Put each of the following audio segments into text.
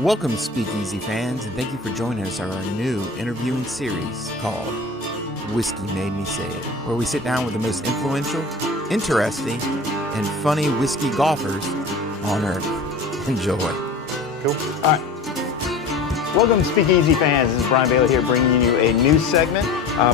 Welcome, Speakeasy fans, and thank you for joining us on our new interviewing series called Whiskey Made Me Say It, where we sit down with the most influential, interesting, and funny whiskey golfers on earth. Enjoy. Cool. All right. Welcome, Speakeasy fans. This is Brian Bailey here, bringing you a new segment.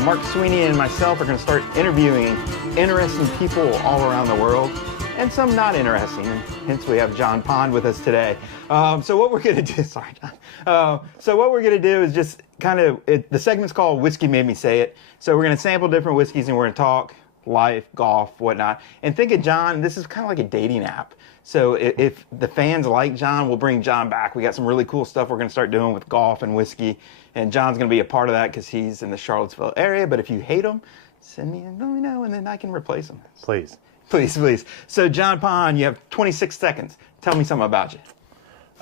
Mark Sweeney and myself are going to start interviewing interesting people all around the world, and some not interesting. Hence, we have John Pond with us today. So what we're going to do, sorry, John. So what we're going to do is just kind of, the segment's called Whiskey Made Me Say It. So we're going to sample different whiskeys and we're going to talk life, golf, whatnot. And think of John, this is kind of like a dating app. So if the fans like John, we'll bring John back. We got some really cool stuff we're going to start doing with golf and whiskey. And John's going to be a part of that because he's in the Charlottesville area. But if you hate him, send me a let me know and then I can replace him. Please. Please, please. So John Pond, you have 26 seconds. Tell me something about you.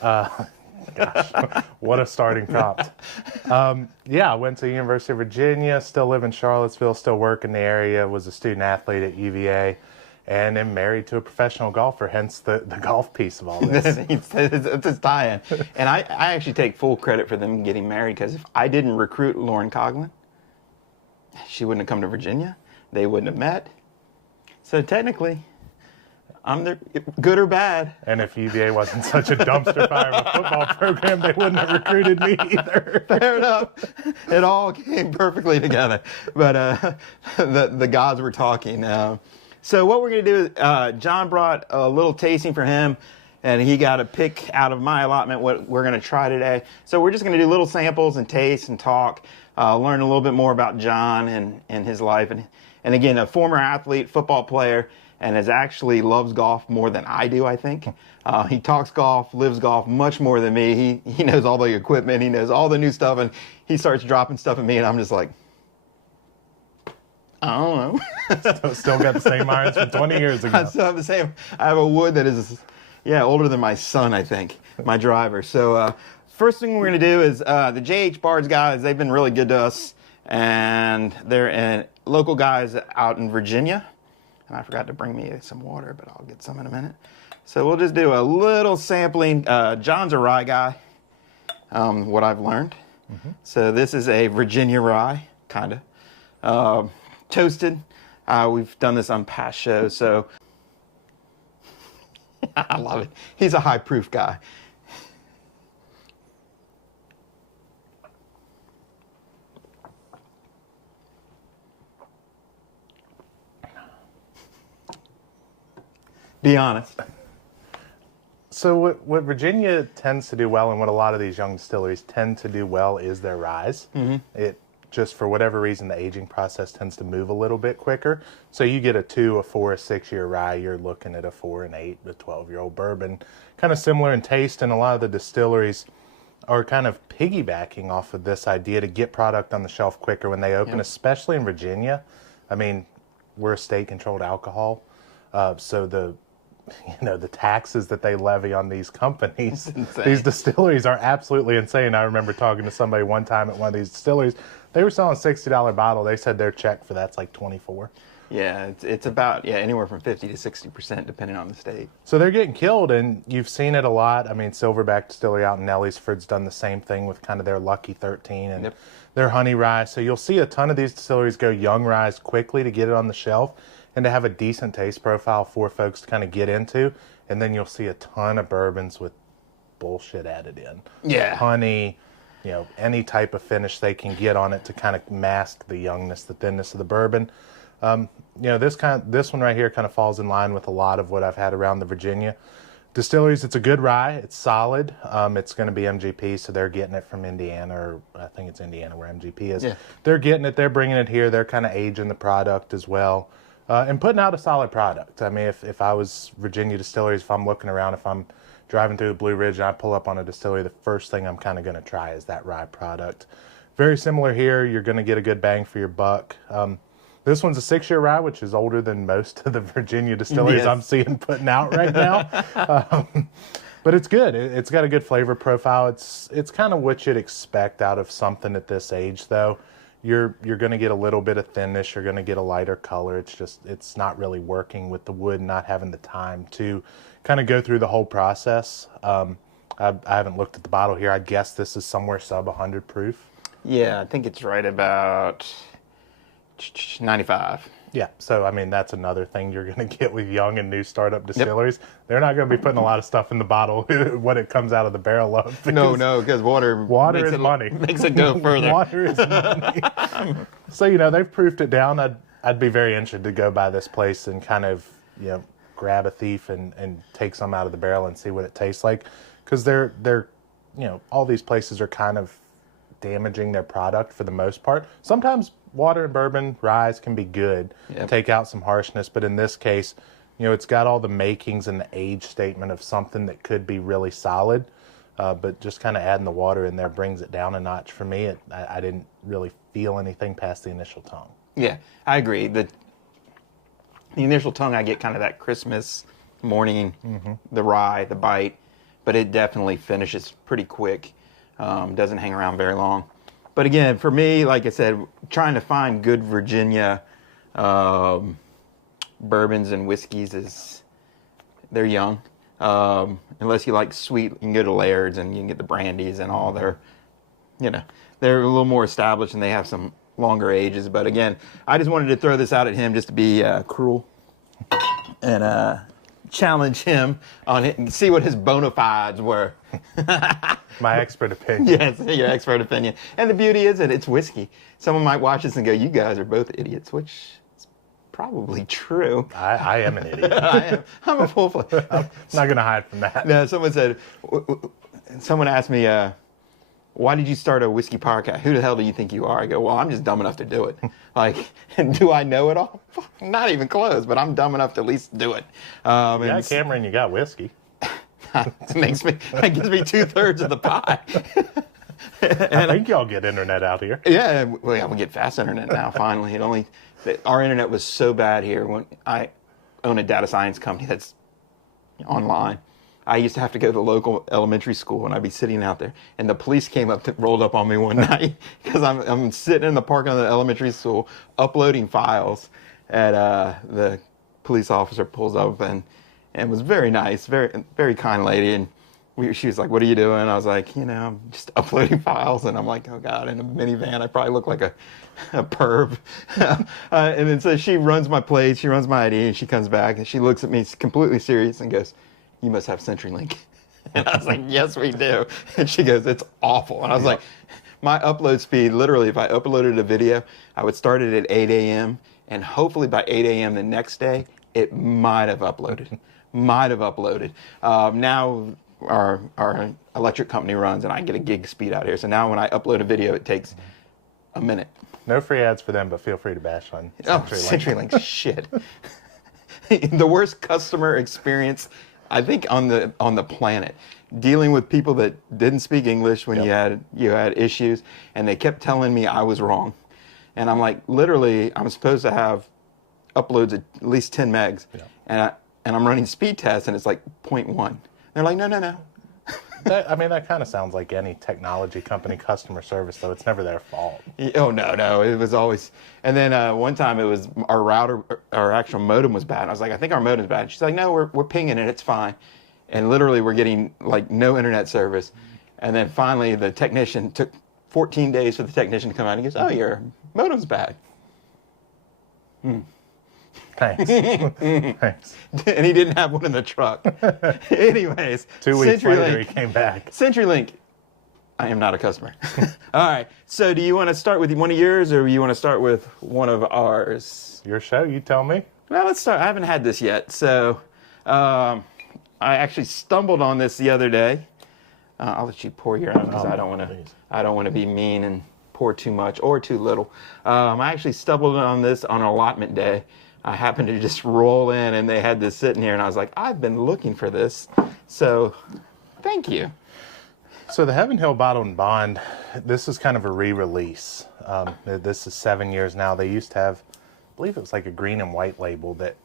Gosh, what a starting prompt. Yeah, I went to the University of Virginia, still live in Charlottesville, still work in the area, was a student athlete at UVA, and am married to a professional golfer, hence the golf piece of all this. It's a tie-in. And I actually take full credit for them getting married, because if I didn't recruit Lauren Coughlin, she wouldn't have come to Virginia. They wouldn't have met. So technically, I'm the good or bad. And if UVA wasn't such a dumpster fire of a football program, they wouldn't have recruited me either. Fair enough. It all came perfectly together. But the gods were talking. So what we're going to do is John brought a little tasting for him, and he got a pick out of my allotment what we're going to try today. So we're just going to do little samples and taste and talk, learn a little bit more about John and his life. And again, a former athlete, football player, and actually loves golf more than I do, I think. He talks golf, lives golf much more than me. He knows all the equipment, he knows all the new stuff, and he starts dropping stuff at me, and I'm just like, I don't know. Still got the same irons from 20 years ago. I still have the same. I have a wood that is, older than my son, I think, my driver. So first thing we're going to do is the JH Bards guys, they've been really good to us, and they're local guys out in Virginia. And I forgot to bring me some water, but I'll get some in a minute. So we'll just do a little sampling. John's a rye guy, what I've learned. Mm-hmm. So this is a Virginia rye, kind of. Toasted. We've done this on past shows, so I love it. He's a high proof guy. Be honest. So what Virginia tends to do well, and what a lot of these young distilleries tend to do well, is their ryes. Mm-hmm. It just, for whatever reason, the aging process tends to move a little bit quicker. So you get a 2, a 4, a 6-year rye, you're looking at a 4, an 8, a 12-year-old bourbon. Kind of similar in taste, and a lot of the distilleries are kind of piggybacking off of this idea to get product on the shelf quicker when they open, especially in Virginia. I mean, we're a state-controlled alcohol, so the taxes that they levy on these companies, these distilleries, are absolutely insane. I remember talking to somebody one time at one of these distilleries. They were selling a $60 bottle. They said their check for that's like $24. Yeah, it's about anywhere from 50 to 60% depending on the state. So they're getting killed, and you've seen it a lot. I mean, Silverback Distillery out in Ellsford's done the same thing with kind of their Lucky 13 and their honey rye. So you'll see a ton of these distilleries go young rye quickly to get it on the shelf and to have a decent taste profile for folks to kind of get into. And then you'll see a ton of bourbons with bullshit added in. Yeah. Honey, any type of finish they can get on it to kind of mask the youngness, the thinness of the bourbon. This one right here kind of falls in line with a lot of what I've had around the Virginia distilleries. It's a good rye. It's solid. It's going to be MGP, so they're getting it from Indiana, or I think it's Indiana where MGP is. Yeah. They're getting it. They're bringing it here. They're kind of aging the product as well. And putting out a solid product. I mean, if I was Virginia Distilleries, if I'm looking around, if I'm driving through the Blue Ridge and I pull up on a distillery, the first thing I'm kind of going to try is that rye product. Very similar here. You're going to get a good bang for your buck. This one's a 6-year rye, which is older than most of the Virginia distilleries I'm seeing putting out right now. But it's good. It's got a good flavor profile. It's kind of what you'd expect out of something at this age, though. You're going to get a little bit of thinness. You're going to get a lighter color. It's not really working with the wood, not having the time to kind of go through the whole process. I haven't looked at the bottle here. I guess this is somewhere sub 100 proof. Yeah, I think it's right about 95. Yeah, so I mean that's another thing you're going to get with young and new startup distilleries. Yep. They're not going to be putting a lot of stuff in the bottle when it comes out of the barrel of. No, because water is money. Makes it go further. Water is money. So they've proofed it down. I'd be very interested to go by this place and kind of grab a thief and take some out of the barrel and see what it tastes like, because they're all these places are kind of damaging their product for the most part. Sometimes water and bourbon rye can be good, take out some harshness, but in this case, it's got all the makings and the age statement of something that could be really solid, but just kind of adding the water in there brings it down a notch for me. I didn't really feel anything past the initial tongue. Yeah, I agree. The initial tongue, I get kind of that Christmas morning, the rye, the bite, but it definitely finishes pretty quick. Doesn't hang around very long. But again, for me, like I said, trying to find good Virginia bourbons and whiskeys they're young. Unless you like sweet, you can go to Laird's and you can get the brandies and all. They're a little more established and they have some longer ages. But again, I just wanted to throw this out at him just to be cruel and challenge him on it and see what his bona fides were. My expert opinion. Yes, your expert opinion. And the beauty is that it's whiskey. Someone might watch this and go, you guys are both idiots, which is probably true. I am an idiot. I'm a full-fledged. I'm not going to hide from that. No, someone asked me, why did you start a whiskey podcast? Who the hell do you think you are? I go, well, I'm just dumb enough to do it. And do I know it all? Not even close, but I'm dumb enough to at least do it. You got camera and you got whiskey. That gives me 2/3 of the pie. I think y'all get internet out here. Yeah, we get fast internet now. Finally, our internet was so bad here when I own a data science company that's online. I used to have to go to the local elementary school, and I'd be sitting out there, and the police rolled up on me one night because I'm sitting in the parking lot of the elementary school uploading files, and the police officer pulls up and was very nice, very very kind lady, and she was like, "What are you doing?" I was like, "I'm just uploading files," and I'm like, "Oh God!" In a minivan, I probably look like a perv. And then so she runs my plates, she runs my ID, and she comes back and she looks at me completely serious and goes, "You must have CenturyLink." And I was like, "Yes, we do." And she goes, "It's awful." And I was like, my upload speed, literally, if I uploaded a video, I would start it at 8 a.m. and hopefully by 8 a.m. the next day, it might have uploaded. Now our electric company runs and I get a gig speed out here. So now when I upload a video, it takes a minute. No free ads for them, but feel free to bash on CenturyLink. CenturyLink, shit. The worst customer experience, I think, on the planet. Dealing with people that didn't speak English when you had issues, and they kept telling me I was wrong. And I'm like, literally, I'm supposed to have uploads at least 10 megs, and I'm running speed tests, and it's like 0.1. They're like, no. That kind of sounds like any technology company customer service, though. It's never their fault. Oh, no. It was always... And then one time it was our router, our actual modem was bad. I was like, I think our modem's bad. She's like, no, we're pinging it. It's fine. And literally we're getting no internet service. And then finally the technician took 14 days for the technician to come out and he goes, oh, your modem's bad. Thanks. Thanks. And he didn't have one in the truck. Anyways. 2 weeks later, he came back. CenturyLink. I am not a customer. All right. So do you want to start with one of yours or you want to start with one of ours? Your show. You tell me. Well, let's start. I haven't had this yet. So I actually stumbled on this the other day. I'll let you pour your own because I don't want to be mean and pour too much or too little. I actually stumbled on this on allotment day. I happened to just roll in and they had this sitting here and I was like, I've been looking for this. So thank you. So the Heaven Hill Bottled and Bond, this is kind of a re-release. This is 7 years now. They used to have, I believe it was like a green and white label that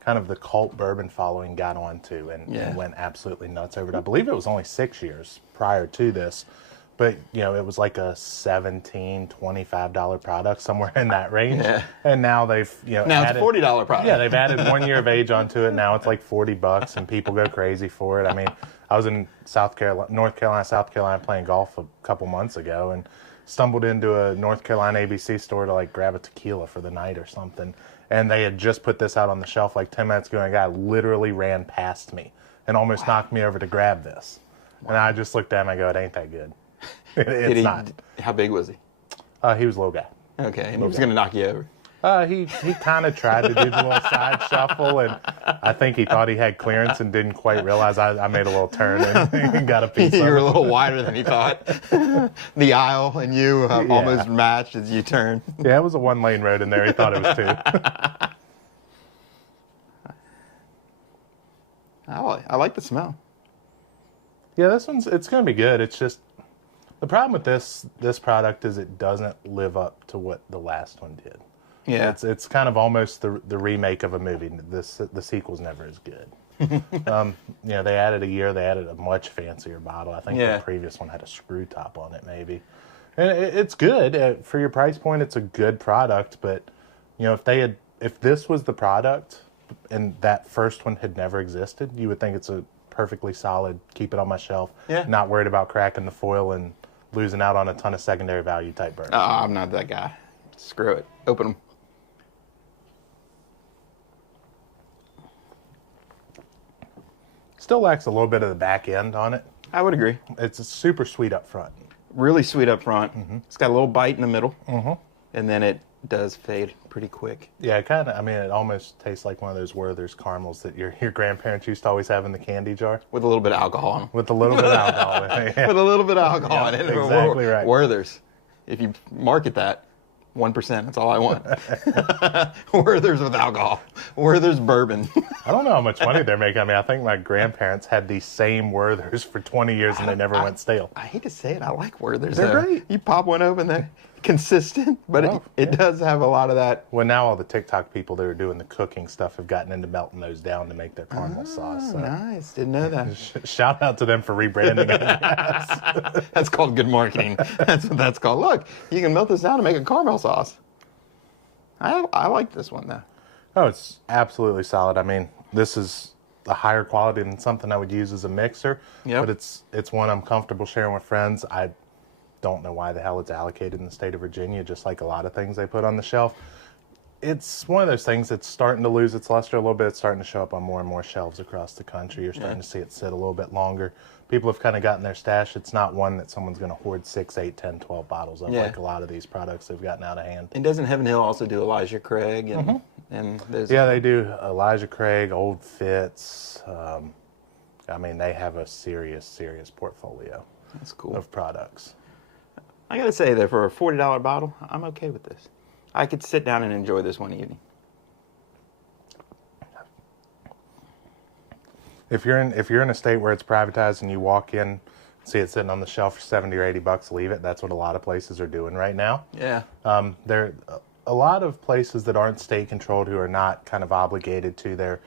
kind of the cult bourbon following got onto and went absolutely nuts over it. I believe it was only 6 years prior to this. But, it was like a $17, $25 product, somewhere in that range. Yeah. And now they've, now added, it's a $40 product. Yeah, they've added 1 year of age onto it. Now it's like $40 and people go crazy for it. I mean, I was in North Carolina, South Carolina playing golf a couple months ago, and stumbled into a North Carolina ABC store to like grab a tequila for the night or something. And they had just put this out on the shelf like 10 minutes ago, and a guy literally ran past me and almost knocked me over to grab this. And I just looked at him and I go, it ain't that good. It's not. How big was he? He was a little guy. Okay, and he was going to knock you over. He kind of tried to do the little side shuffle, and I think he thought he had clearance and didn't quite realize I made a little turn and got a piece of it. You were a little wider than he thought. The aisle and you almost matched as you turned. Yeah, it was a one-lane road in there. He thought it was two. I like the smell. Yeah, it's going to be good. It's just, the problem with this product is it doesn't live up to what the last one did. Yeah. It's kind of almost the remake of a movie. The sequel's never as good. They added a much fancier bottle. I think the previous one had a screw top on it, maybe. And it's good. For your price point, it's a good product, but, if this was the product and that first one had never existed, you would think it's a perfectly solid, keep it on my shelf, not worried about cracking the foil and losing out on a ton of secondary value type bourbon. I'm not that guy. Screw it. Open them. Still lacks a little bit of the back end on it. I would agree. It's super sweet up front. Really sweet up front. Mm-hmm. It's got a little bite in the middle. Mm-hmm. And then it does fade pretty quick. Yeah, it almost tastes like one of those Werther's caramels that your grandparents used to always have in the candy jar. With a little bit of alcohol in them. With a little bit of alcohol in it. Yeah. With a little bit of alcohol in it. Exactly right. Werther's. If you market that, 1%, that's all I want. Werther's with alcohol. Werther's bourbon. I don't know how much money they're making. I think my grandparents had these same Werther's for 20 years and they never went stale. I hate to say it, I like Werther's. They're great. You pop one open, they're consistent, but it does have a lot of that. Well, now all the TikTok people that are doing the cooking stuff have gotten into melting those down to make their caramel sauce. So. Nice. Didn't know that. Shout out to them for rebranding it. That's called good marketing. That's what that's called. Look, you can melt this down to make a caramel sauce. I like this one, though. Oh, it's absolutely solid. I mean, this is a higher quality than something I would use as a mixer, but it's one I'm comfortable sharing with friends. I don't know why the hell it's allocated in the state of Virginia, just like a lot of things they put on the shelf. It's one of those things that's starting to lose its luster a little bit. It's starting to show up on more and more shelves across the country. You're starting to see it sit a little bit longer. People have kind of gotten their stash. It's not one that someone's going to hoard 6, 8, 10, 12 bottles of like a lot of these products have gotten out of hand. And doesn't Heaven Hill also do Elijah Craig? And there's they do Elijah Craig, Old Fitz. They have a serious portfolio. That's cool. Of products. I got to say, though, for a $40 bottle, I'm okay with this. I could sit down and enjoy this one evening. If you're in a state where it's privatized and you walk in, see it sitting on the shelf for $70 or $80, leave it. That's what a lot of places are doing right now. Yeah. There are a lot of places that aren't state controlled who are not kind of obligated to their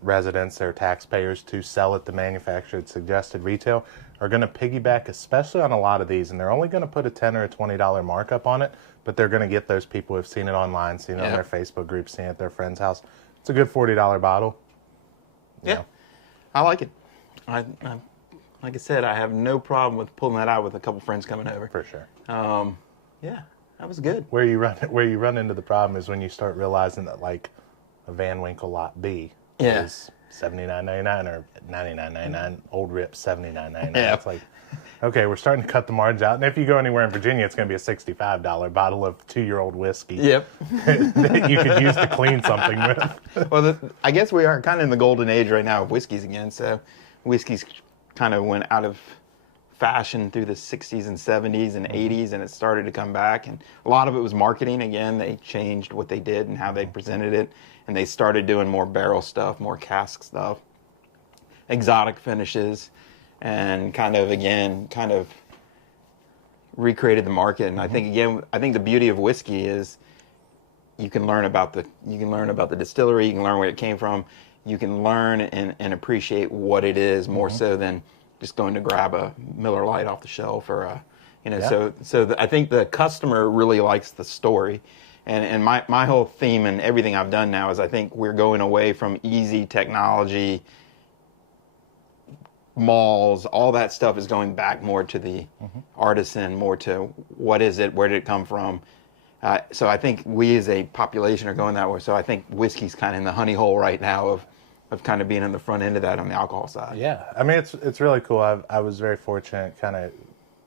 residents, their taxpayers, to sell at the manufactured suggested retail are going to piggyback, especially on a lot of these, and they're only going to put a $10 or a $20 markup on it, but they're going to get those people who have seen it online, seen it on their Facebook group, seen it at their friend's house. It's a good $40 bottle. Yeah, I like it. I like I said, I have no problem with pulling that out with a couple friends coming over. For sure. Yeah, that was good. Where you run into the problem is when you start realizing that like a Van Winkle Lot B is $79.99 or $99.99. Old Rip $79.99. Yeah. It's like, okay, we're starting to cut the margins out. And if you go anywhere in Virginia, it's going to be a $65 bottle of 2-year-old whiskey. Yep. that you could use to clean something with. Well, I guess we are kind of in the golden age right now of whiskeys again. So whiskeys kind of went out of fashion through the 60s and 70s and 80s, and it started to come back. And a lot of it was marketing. Again, they changed what they did and how they presented it. And they started doing more barrel stuff, more cask stuff, exotic finishes, and kind of recreated the market. And I think the beauty of whiskey is you can learn about the distillery, you can learn where it came from, you can learn and appreciate what it is more so than just going to grab a Miller Lite off the shelf or I think the customer really likes the story. And my whole theme and everything I've done now is I think we're going away from easy technology malls, all that stuff is going back more to the artisan, more to what is it, where did it come from. So I think we as a population are going that way. So I think whiskey's kind of in the honey hole right now of kind of being on the front end of that on the alcohol side. Yeah, I mean, it's really cool. I was very fortunate. Kind of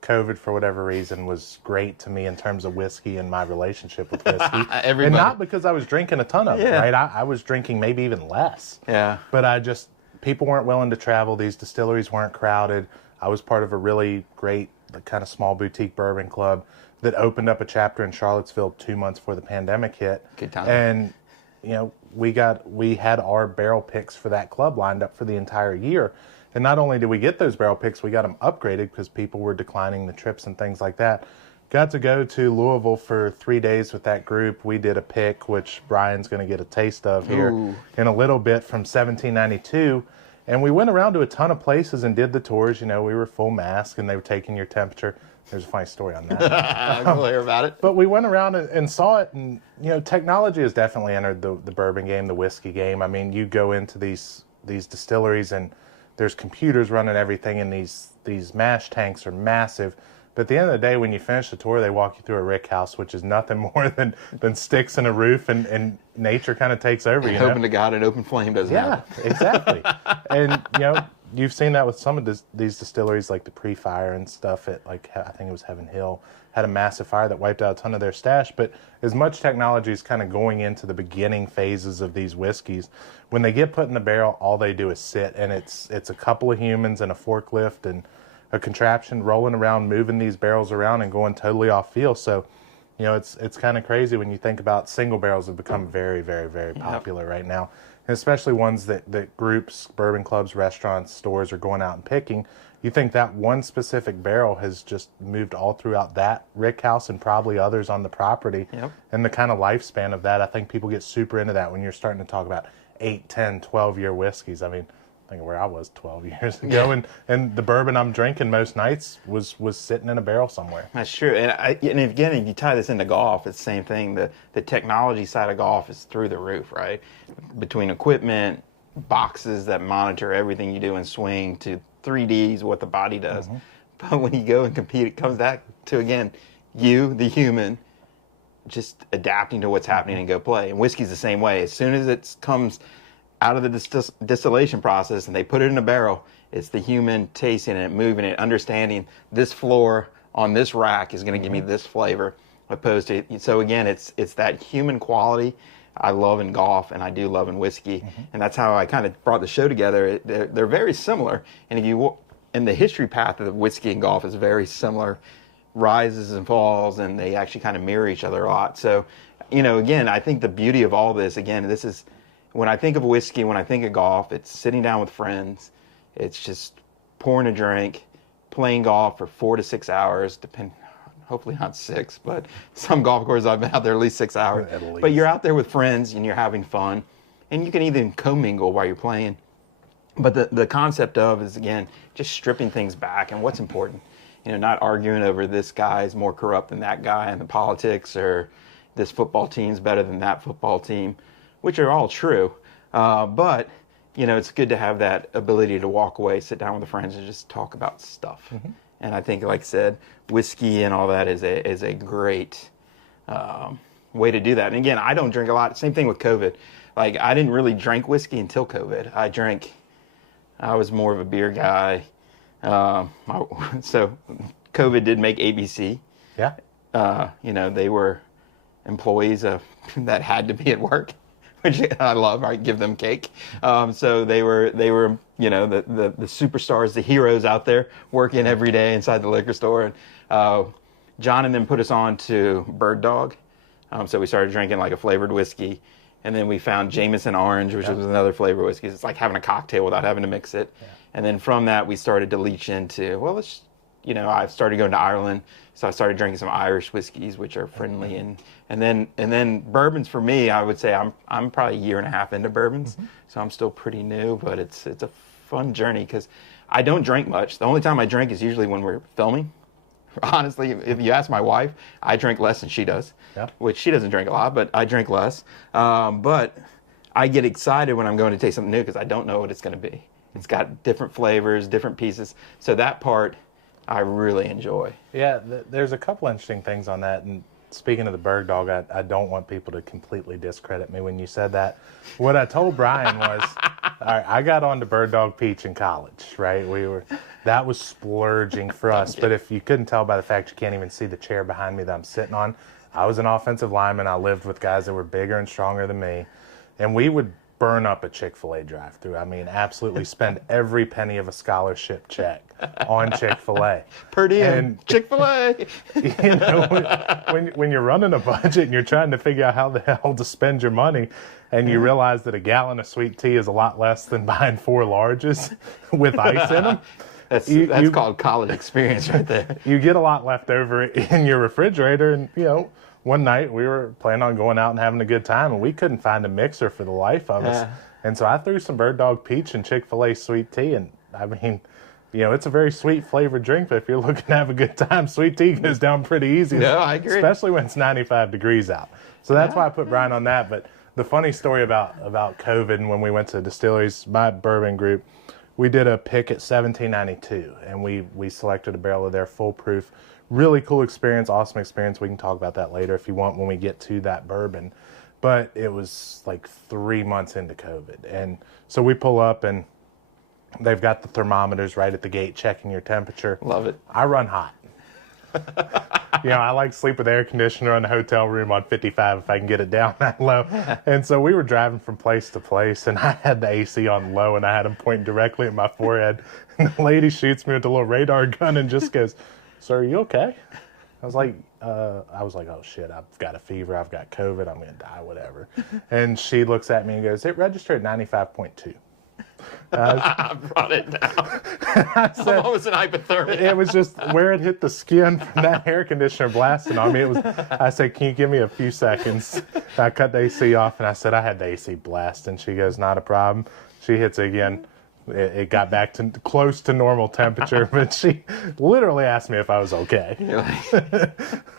COVID, for whatever reason, was great to me in terms of whiskey and my relationship with whiskey. And not because I was drinking a ton of it, right? I was drinking maybe even less. Yeah. But people weren't willing to travel. These distilleries weren't crowded. I was part of a really great kind of small boutique bourbon club that opened up a chapter in Charlottesville 2 months before the pandemic hit. Good time. And, you know, we had our barrel picks for that club lined up for the entire year. And not only did we get those barrel picks, we got them upgraded because people were declining the trips and things like that. Got to go to Louisville for 3 days with that group. We did a pick, which Brian's going to get a taste of here in a little bit, from 1792. And we went around to a ton of places and did the tours. You know, we were full mask and they were taking your temperature. There's a funny story on that. I'll hear about it. But we went around and saw it, and, you know, technology has definitely entered the bourbon game, the whiskey game. I mean, you go into these distilleries and there's computers running everything, and these mash tanks are massive. But at the end of the day, when you finish the tour, they walk you through a rick house, which is nothing more than sticks and a roof, and nature kind of takes over. And hoping to God an open flame doesn't happen. Yeah, exactly. And, you know, you've seen that with some of these distilleries, like the pre-fire and stuff at, like, I think it was Heaven Hill, had a massive fire that wiped out a ton of their stash. But as much technology is kind of going into the beginning phases of these whiskeys, when they get put in the barrel, all they do is sit, and it's a couple of humans and a forklift and a contraption rolling around, moving these barrels around and going totally off feel. So, you know, it's kind of crazy when you think about single barrels have become very, very, very popular right now. And especially ones that groups, bourbon clubs, restaurants, stores are going out and picking. You think that one specific barrel has just moved all throughout that rick house and probably others on the property. Yep. And the kind of lifespan of that, I think people get super into that when you're starting to talk about 8, 10, 12-year whiskeys. I mean, think of where I was 12 years ago, and the bourbon I'm drinking most nights was sitting in a barrel somewhere. That's true. And again, if you tie this into golf, it's the same thing. The technology side of golf is through the roof, right? Between equipment, boxes that monitor everything you do in swing, to 3Ds, what the body does. But when you go and compete, it comes back to, again, you, the human, just adapting to what's happening and go play. And whiskey's the same way. As soon as it comes out of the distillation process and they put it in a barrel, it's the human tasting it, moving it, understanding this floor on this rack is going to give me this flavor, opposed to, so again, it's that human quality I love in golf, and I do love in whiskey. And that's how I kind of brought the show together. They're very similar, and the history path of whiskey and golf is very similar, rises and falls, and they actually kind of mirror each other a lot. So, you know, again, I think the beauty of all this, again, this is, when I think of whiskey, when I think of golf, it's sitting down with friends. It's just pouring a drink, playing golf for 4 to 6 hours, hopefully not 6, but some golf courses I've been out there at least 6 hours. But you're out there with friends and you're having fun, and you can even commingle while you're playing. But the concept of is, again, just stripping things back and what's important. You know, not arguing over this guy's more corrupt than that guy in the politics, or this football team's better than that football team, which are all true. But, you know, it's good to have that ability to walk away, sit down with the friends, and just talk about stuff. And I think, like I said, whiskey and all that is a great way to do that. And again, I don't drink a lot. Same thing with COVID. Like, I didn't really drink whiskey until COVID. I was more of a beer guy. So COVID did make ABC. Yeah. You know, they were employees that had to be at work, which I love. I give them cake. So they were, you know, the superstars, the heroes out there working every day inside the liquor store. And John and them put us on to Bird Dog. So we started drinking like a flavored whiskey. And then we found Jameson Orange, which was another flavored whiskey. It's like having a cocktail without having to mix it. And then from that, we started to leach into, well, I started going to Ireland. So I started drinking some Irish whiskeys, which are friendly, and then bourbons for me, I would say I'm probably a year and a half into bourbons, so I'm still pretty new, but it's a fun journey because I don't drink much. The only time I drink is usually when we're filming. Honestly, if you ask my wife, I drink less than she does, which she doesn't drink a lot, but I drink less. But I get excited when I'm going to taste something new because I don't know what it's going to be. It's got different flavors, different pieces. So that part I really enjoy. Yeah, there's a couple interesting things on that. And speaking of the Bird Dog, I don't want people to completely discredit me when you said that. What I told Brian was, all right, I got onto Bird Dog Peach in college, right? That was splurging for us. But if you couldn't tell by the fact you can't even see the chair behind me that I'm sitting on, I was an offensive lineman. I lived with guys that were bigger and stronger than me. And we would burn up a Chick-fil-A drive-thru. I mean, absolutely spend every penny of a scholarship check on Chick-fil-A. Per diem, Chick-fil-A. You know, when you're running a budget and you're trying to figure out how the hell to spend your money, and you realize that a gallon of sweet tea is a lot less than buying 4 larges with ice in them. That's called college experience right there. You get a lot left over in your refrigerator, and you know, one night we were planning on going out and having a good time, and we couldn't find a mixer for the life of us. And so I threw some Bird Dog Peach and Chick-fil-A sweet tea, and I mean, you know, it's a very sweet flavored drink, but if you're looking to have a good time, sweet tea goes down pretty easy. No, I agree. Especially when it's 95 degrees out. So that's why I put Brian on that. But the funny story about COVID and when we went to distilleries, my bourbon group, we did a pick at 1792, and we selected a barrel of their full proof. Really cool experience, awesome experience. We can talk about that later if you want when we get to that bourbon. But it was like 3 months into COVID. And so we pull up and they've got the thermometers right at the gate checking your temperature. Love it. I run hot. You know, I like to sleep with air conditioner in the hotel room on 55 if I can get it down that low. And so we were driving from place to place, and I had the AC on low, and I had them pointing directly at my forehead. And the lady shoots me with a little radar gun and just goes, "Sir, are you okay?" I was like, oh shit, I've got a fever, I've got COVID, I'm gonna die, whatever. And she looks at me and goes, "It registered at 95.2. I brought it down. I said, I'm almost in hypothermia. it was just where it hit the skin from that air conditioner blasting on me. I said, "Can you give me a few seconds?" I cut the AC off and I said, "I had the AC blasting." She goes, "Not a problem." She hits it again. It got back to close to normal temperature, but she literally asked me if I was okay.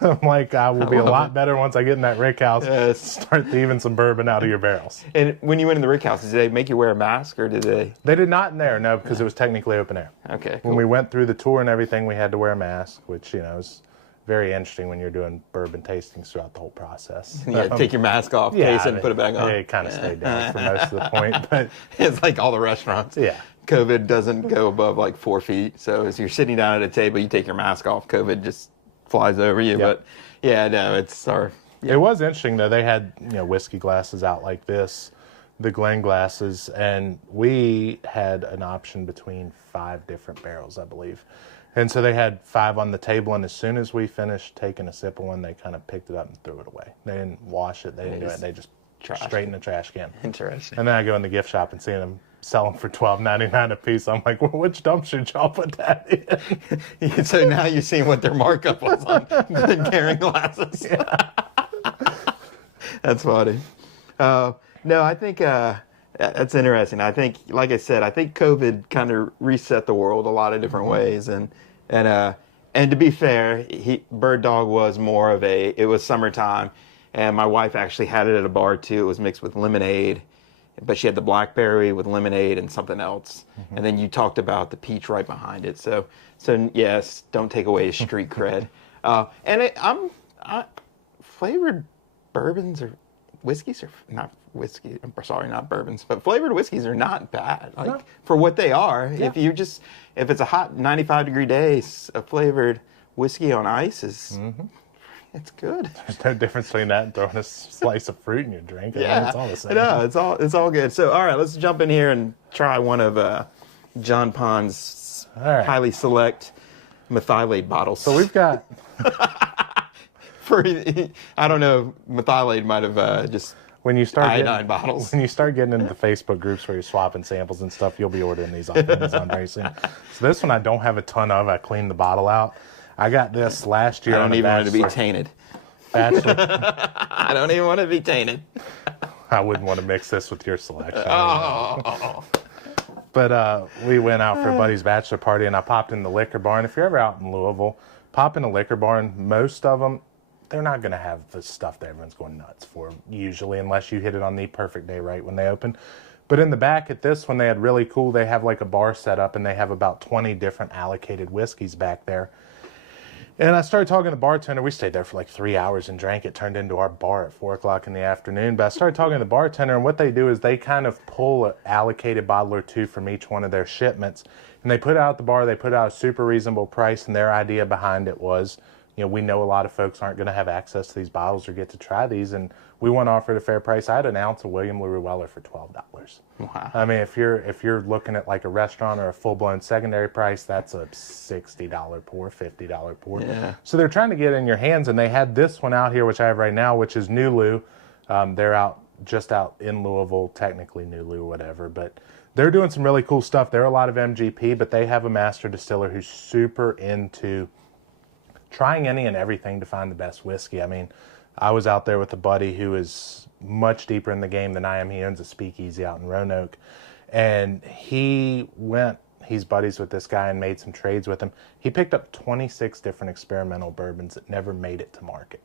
I'm like, I will be a lot better once I get in that rick house. Yes. Start thieving some bourbon out of your barrels. And when you went in the rick house, did they make you wear a mask, or did they? They did not in there, no, because it was technically open air. Okay, cool. When we went through the tour and everything, we had to wear a mask, which, you know, is very interesting when you're doing bourbon tastings throughout the whole process. Yeah, take your mask off, case it, and put it back on. It kind of stayed down for most of the point, but it's like all the restaurants. Yeah. COVID doesn't go above like 4 feet. So as you're sitting down at a table, you take your mask off, COVID just flies over you. Yep. But yeah, no, it's our... Yeah. It was interesting though. They had, you know, whiskey glasses out like this, the Glen glasses, and we had an option between 5 different barrels, I believe. And so they had 5 on the table, and as soon as we finished taking a sip of one, they kind of picked it up and threw it away. They didn't wash it. They didn't do it. They just straight in the trash can. Interesting. And then I go in the gift shop and see them selling for $12.99 a piece. I'm like, well, which dumpster did y'all put that in? So now you're seeing what their markup was on carrying glasses. Yeah. That's funny. No, I think that's interesting. I think, like I said, I think COVID kind of reset the world a lot of different ways. And to be fair, Bird Dog was more of it was summertime. And my wife actually had it at a bar too. It was mixed with lemonade, but she had the blackberry with lemonade and something else. Mm-hmm. And then you talked about the peach right behind it. So yes, don't take away his street cred. Flavored bourbons or whiskeys are not whiskey. I'm sorry, not bourbons, but flavored whiskeys are not bad. Like for what they are. Yeah. If it's a hot 95-degree day, a flavored whiskey on ice is. Mm-hmm. It's good. There's no difference between that and throwing a slice of fruit in your drink. Yeah, it's all the same. No, it's all good. So, all right, let's jump in here and try one of John Pond's highly select methylate bottles. So we've got... I don't know, methylate might have just when you start iodine bottles. When you start getting into the Facebook groups where you're swapping samples and stuff, you'll be ordering these off Amazon very soon. So this one I don't have a ton of. I cleaned the bottle out. I got this last year. I don't even want it to be tainted. I don't even want to be tainted. I wouldn't want to mix this with your selection. Oh. But we went out for a buddy's bachelor party, and I popped in the liquor barn. If you're ever out in Louisville, pop in a liquor barn. Most of them, they're not going to have the stuff that everyone's going nuts for, usually, unless you hit it on the perfect day right when they open. But in the back at this one, they had really cool, they have like a bar set up and they have about 20 different allocated whiskeys back there. And I started talking to the bartender. We stayed there for like 3 hours and drank. It turned into our bar at 4 o'clock in the afternoon. But I started talking to the bartender, and what they do is they kind of pull an allocated bottle or two from each one of their shipments. And they put it out at the bar. They put out a super reasonable price. And their idea behind it was, we know a lot of folks aren't going to have access to these bottles or get to try these. And we want to offer it a fair price. I had an ounce of William LaRue Weller for $12. Wow. I mean, if you're looking at like a restaurant or a full-blown secondary price, that's a $60 pour, $50 pour. Yeah. So they're trying to get it in your hands, and they had this one out here, which I have right now, which is New Lou. They're just out in Louisville, technically New Lou or whatever, but they're doing some really cool stuff. They're a lot of MGP, but they have a master distiller who's super into trying any and everything to find the best whiskey. I mean, I was out there with a buddy who is much deeper in the game than I am. He owns a speakeasy out in Roanoke. And he's buddies with this guy and made some trades with him. He picked up 26 different experimental bourbons that never made it to market.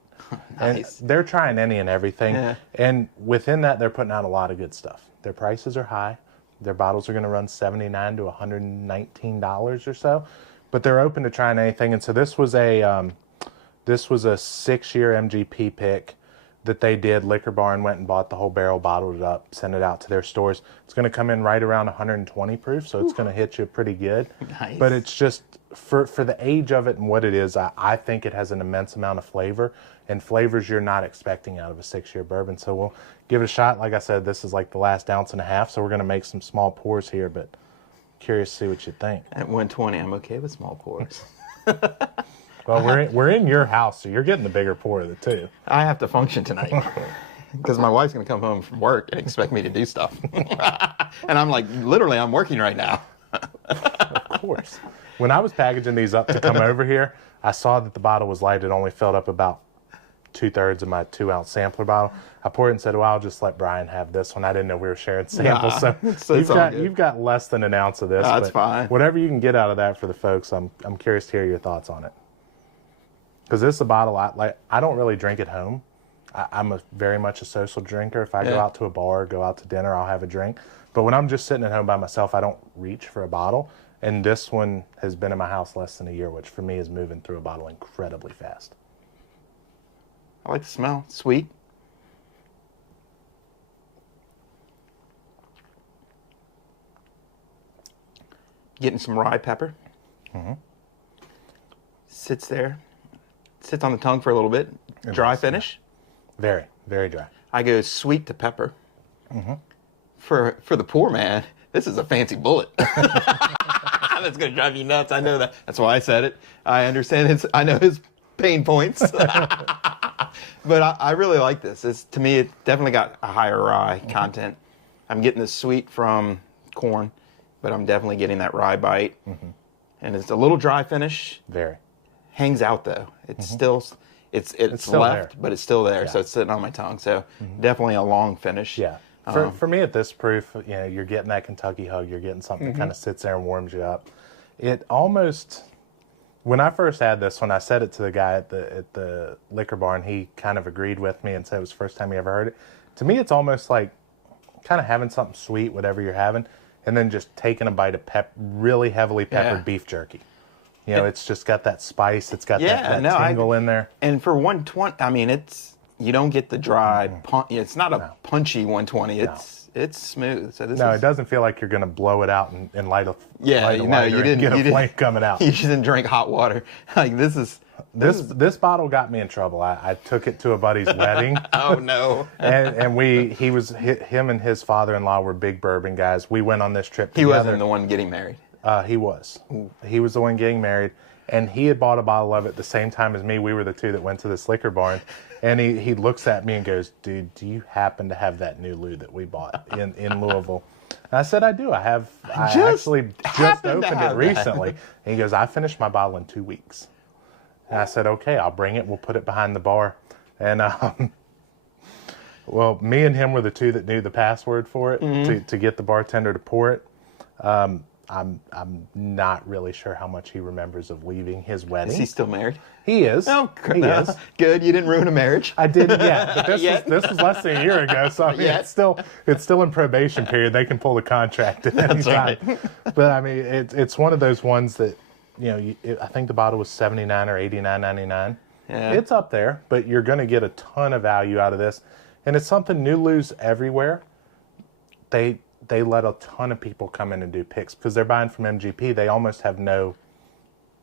Nice. And they're trying any and everything. Yeah. And within that, they're putting out a lot of good stuff. Their prices are high. Their bottles are going to run $79 to $119 or so. But they're open to trying anything. And so this was a 6-year MGP pick that they did. Liquor Barn went and bought the whole barrel, bottled it up, sent it out to their stores. It's going to come in right around 120 proof, so it's going to hit you pretty good. Nice. But it's just, for the age of it and what it is, I think it has an immense amount of flavor, and flavors you're not expecting out of a 6-year bourbon. So we'll give it a shot. Like I said, this is like the last ounce and a half, so we're going to make some small pours here, but curious to see what you think. At 120, I'm okay with small pours. Well, we're in your house, so you're getting the bigger pour of the two. I have to function tonight because my wife's going to come home from work and expect me to do stuff. And I'm like, literally, I'm working right now. Of course. When I was packaging these up to come over here, I saw that the bottle was light. It only filled up about 2/3 of my 2-ounce sampler bottle. I poured it and said, well, I'll just let Brian have this one. I didn't know we were sharing samples. So you've got less than an ounce of this. That's fine. Whatever you can get out of that for the folks, I'm curious to hear your thoughts on it. Because this is a bottle I don't really drink at home. I'm very much a social drinker. If I go out to a bar, go out to dinner, I'll have a drink. But when I'm just sitting at home by myself, I don't reach for a bottle. And this one has been in my house less than a year, which for me is moving through a bottle incredibly fast. I like the smell. Sweet. Getting some rye pepper. Mm-hmm. Sits there. Sits on the tongue for a little bit. Dry finish. Very, very dry. I go sweet to pepper. Mm-hmm. For the poor man, this is a fancy bullet. That's going to drive you nuts. I know that. That's why I said it. I understand I know his pain points. But I really like this. To me, it definitely got a higher rye content. I'm getting the sweet from corn, but I'm definitely getting that rye bite. Mm-hmm. And it's a little dry finish. Very. Hangs out though. It's still it's still left, there. But it's still there. Yeah. So it's sitting on my tongue. So definitely a long finish. Yeah. For me at this proof, you're getting that Kentucky hug. You're getting something that kind of sits there and warms you up. It almost, when I first had this one, I said it to the guy at the liquor barn. He kind of agreed with me and said it was the first time he ever heard it. To me, it's almost like kind of having something sweet, whatever you're having, and then just taking a bite of really heavily peppered beef jerky. It's just got that spice. It's got that tingle in there. And for 120, I mean, you don't get the dry it's not a punchy 120. It's smooth. So it doesn't feel like you're going to blow it out and light a you didn't get a flame coming out. You didn't drink hot water. Like this bottle got me in trouble. I took it to a buddy's wedding. Oh no! and him and his father-in-law were big bourbon guys. We went on this trip together. He wasn't the one getting married. He was. Ooh. He was the one getting married, and he had bought a bottle of it the same time as me. We were the two that went to this liquor barn, and he looks at me and goes, "Dude, do you happen to have that New Lou that we bought in Louisville?" And I said, "I do. I actually just opened it recently." And he goes, "I finished my bottle in 2 weeks." And I said, "Okay, I'll bring it. We'll put it behind the bar." And well, me and him were the two that knew the password for it to get the bartender to pour it. I'm not really sure how much he remembers of leaving his wedding. Is he still married? He is. Oh, he is. Good. You didn't ruin a marriage. I didn't yet, but this was less than a year ago, so I mean, it's still in probation period. They can pull the contract at any time. Right. But I mean, it's one of those ones that, I think the bottle was $79 or $89.99. Yeah. It's up there, but you're going to get a ton of value out of this, and it's something new lose everywhere. They let a ton of people come in and do picks because they're buying from MGP. They almost have no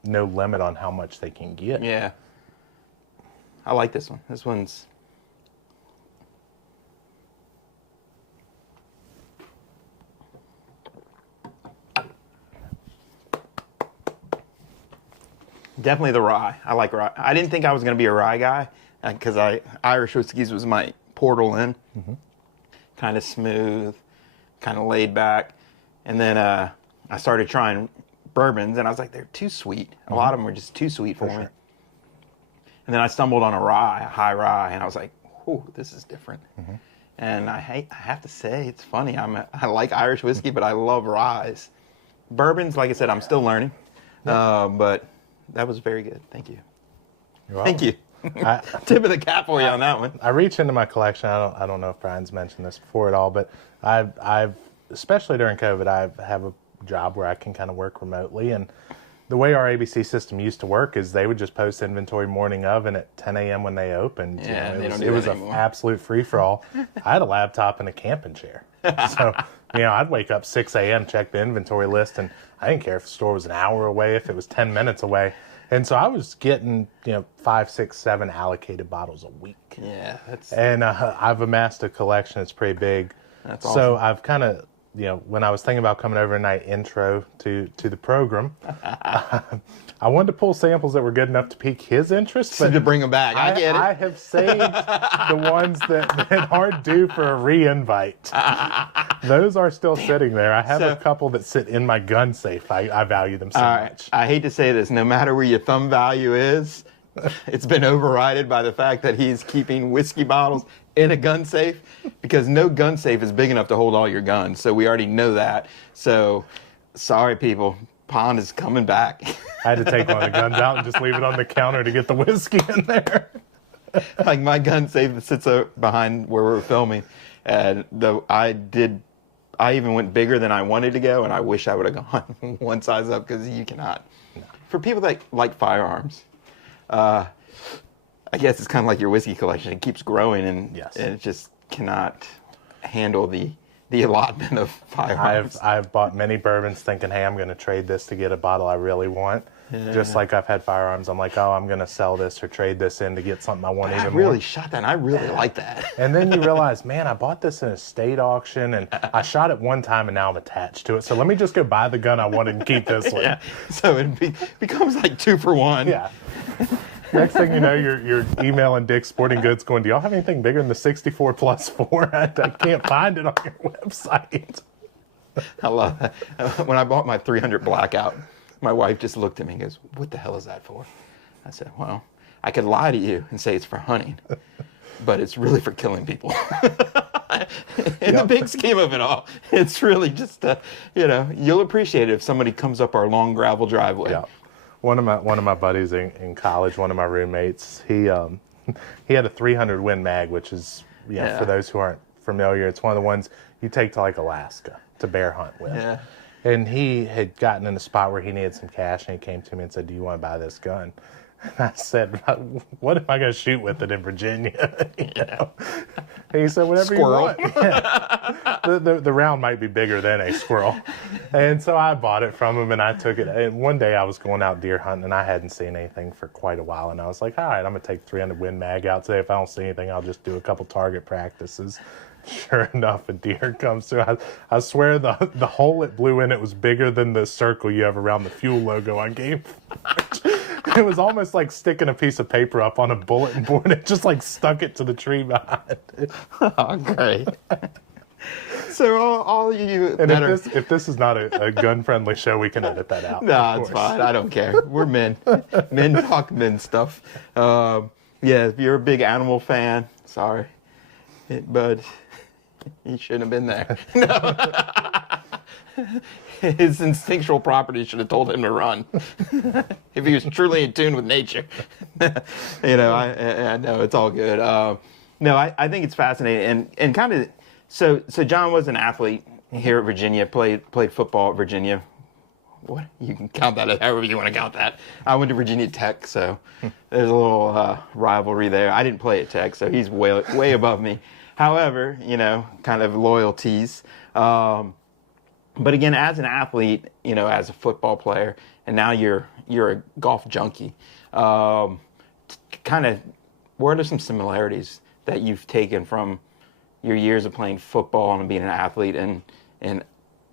limit on how much they can get. Yeah. I like this one. This one's... Definitely the rye. I like rye. I didn't think I was going to be a rye guy because Irish whiskeys was my portal in. Mm-hmm. Kind of smooth, kind of laid back. And then I started trying bourbons, and I was like, they're too sweet. A lot of them were just too sweet for me. Sure. And then I stumbled on a high rye, and I was like, "Ooh, this is different." Mm-hmm. And I have to say, it's funny. I like Irish whiskey, but I love ryes. Bourbons, like I said, I'm still learning. Yeah. But that was very good. Thank you. You're welcome. Thank you. Tip of the cap for you on that one. I reach into my collection. I don't know if Brian's mentioned this before at all, but I've especially during COVID, I have a job where I can kind of work remotely, and the way our ABC system used to work is they would just post inventory morning of and at 10 a.m. when they opened. Yeah, it was an absolute free-for-all. I had a laptop and a camping chair. So, I'd wake up 6 a.m., check the inventory list, and I didn't care if the store was an hour away, if it was 10 minutes away. And so I was getting, 5, 6, 7 allocated bottles a week. Yeah. And I've amassed a collection that's pretty big. That's awesome. So I've kind of... when I was thinking about coming over tonight, intro to the program, I wanted to pull samples that were good enough to pique his interest. But to bring them back, I get it. I have saved the ones that aren't due for a re-invite. Those are still sitting there. I have a couple that sit in my gun safe. I value them so much. I hate to say this, no matter where your thumb value is, it's been overridden by the fact that he's keeping whiskey bottles in a gun safe, because no gun safe is big enough to hold all your guns. So we already know that. So sorry, people. Pond is coming back. I had to take one of the guns out and just leave it on the counter to get the whiskey in there. Like my gun safe that sits behind where we're filming. And I even went bigger than I wanted to go, and I wish I would have gone one size up, because you cannot. No. For people that like firearms, I guess it's kind of like your whiskey collection. It keeps growing, and it just cannot handle the allotment of firearms. I've bought many bourbons thinking, hey, I'm going to trade this to get a bottle I really want. Yeah. Just like I've had firearms, I'm like, oh, I'm going to sell this or trade this in to get something I want even more. I really shot that, and I really like that. And then you realize, man, I bought this in a state auction, and I shot it one time, and now I'm attached to it. So let me just go buy the gun I wanted and keep this one. Yeah. So it becomes like 2 for 1. Yeah. Next thing you know, you're emailing Dick's Sporting Goods going, do y'all have anything bigger than the 64 plus 4? I can't find it on your website. I love that. When I bought my 300 Blackout, my wife just looked at me and goes, what the hell is that for? I said, well, I could lie to you and say it's for hunting, but it's really for killing people. In the big scheme of it all, it's really just, you'll appreciate it if somebody comes up our long gravel driveway. Yeah. One of my buddies in college, one of my roommates, he had a 300 Win Mag, which is, for those who aren't familiar, it's one of the ones you take to like Alaska to bear hunt with. Yeah. And he had gotten in a spot where he needed some cash, and he came to me and said, do you want to buy this gun? And I said, what am I going to shoot with it in Virginia? And he said, whatever squirrel. You want. Yeah. The round might be bigger than a squirrel. And so I bought it from him, and I took it. And one day I was going out deer hunting, and I hadn't seen anything for quite a while. And I was like, all right, I'm going to take 300 Win Mag out today. If I don't see anything, I'll just do a couple target practices. Sure enough, a deer comes through. I swear the hole it blew in, it was bigger than the circle you have around the fuel logo on Game Forge. It was almost like sticking a piece of paper up on a bulletin board. It just like stuck it to the tree behind it. Oh, great. So all you... And if this is not a gun-friendly show, we can edit that out. No, it's fine. I don't care. We're men. Men talk men stuff. If you're a big animal fan, sorry. But you shouldn't have been there. No. his instinctual property should have told him to run if he was truly in tune with nature. I know it's all good. No, I think it's fascinating and kind of. So John was an athlete here at Virginia. Played football at Virginia. What, you can count that as however you want to count that. I went to Virginia Tech, so there's a little rivalry there. I didn't play at Tech, so he's way above me. However, kind of loyalties. But again, as an athlete, as a football player, and now you're a golf junkie. Kind of, what are some similarities that you've taken from your years of playing football and being an athlete and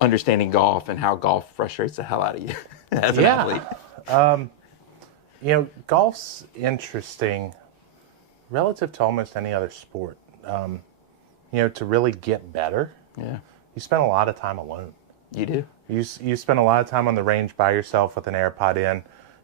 understanding golf and how golf frustrates the hell out of you as an athlete? Golf's interesting relative to almost any other sport. To really get better, you spend a lot of time alone. You do. You spend a lot of time on the range by yourself with an AirPod in.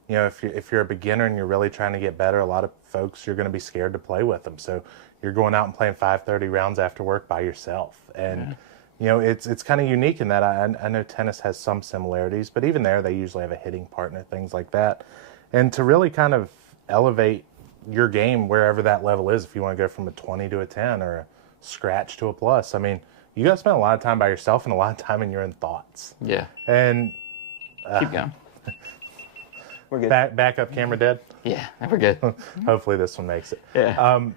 If you're a beginner and you're really trying to get better, a lot of folks, you're going to be scared to play with them. So you're going out and playing 5:30 rounds after work by yourself. And it's kind of unique in that I know tennis has some similarities, but even there they usually have a hitting partner, things like that. And to really kind of elevate your game wherever that level is, if you want to go from a 20 to a 10 or a scratch to a plus, I mean, you got to spend a lot of time by yourself and a lot of time in your own thoughts. Yeah. And keep going. We're good. Back up, camera dead? Yeah, we're good. Hopefully this one makes it. Yeah.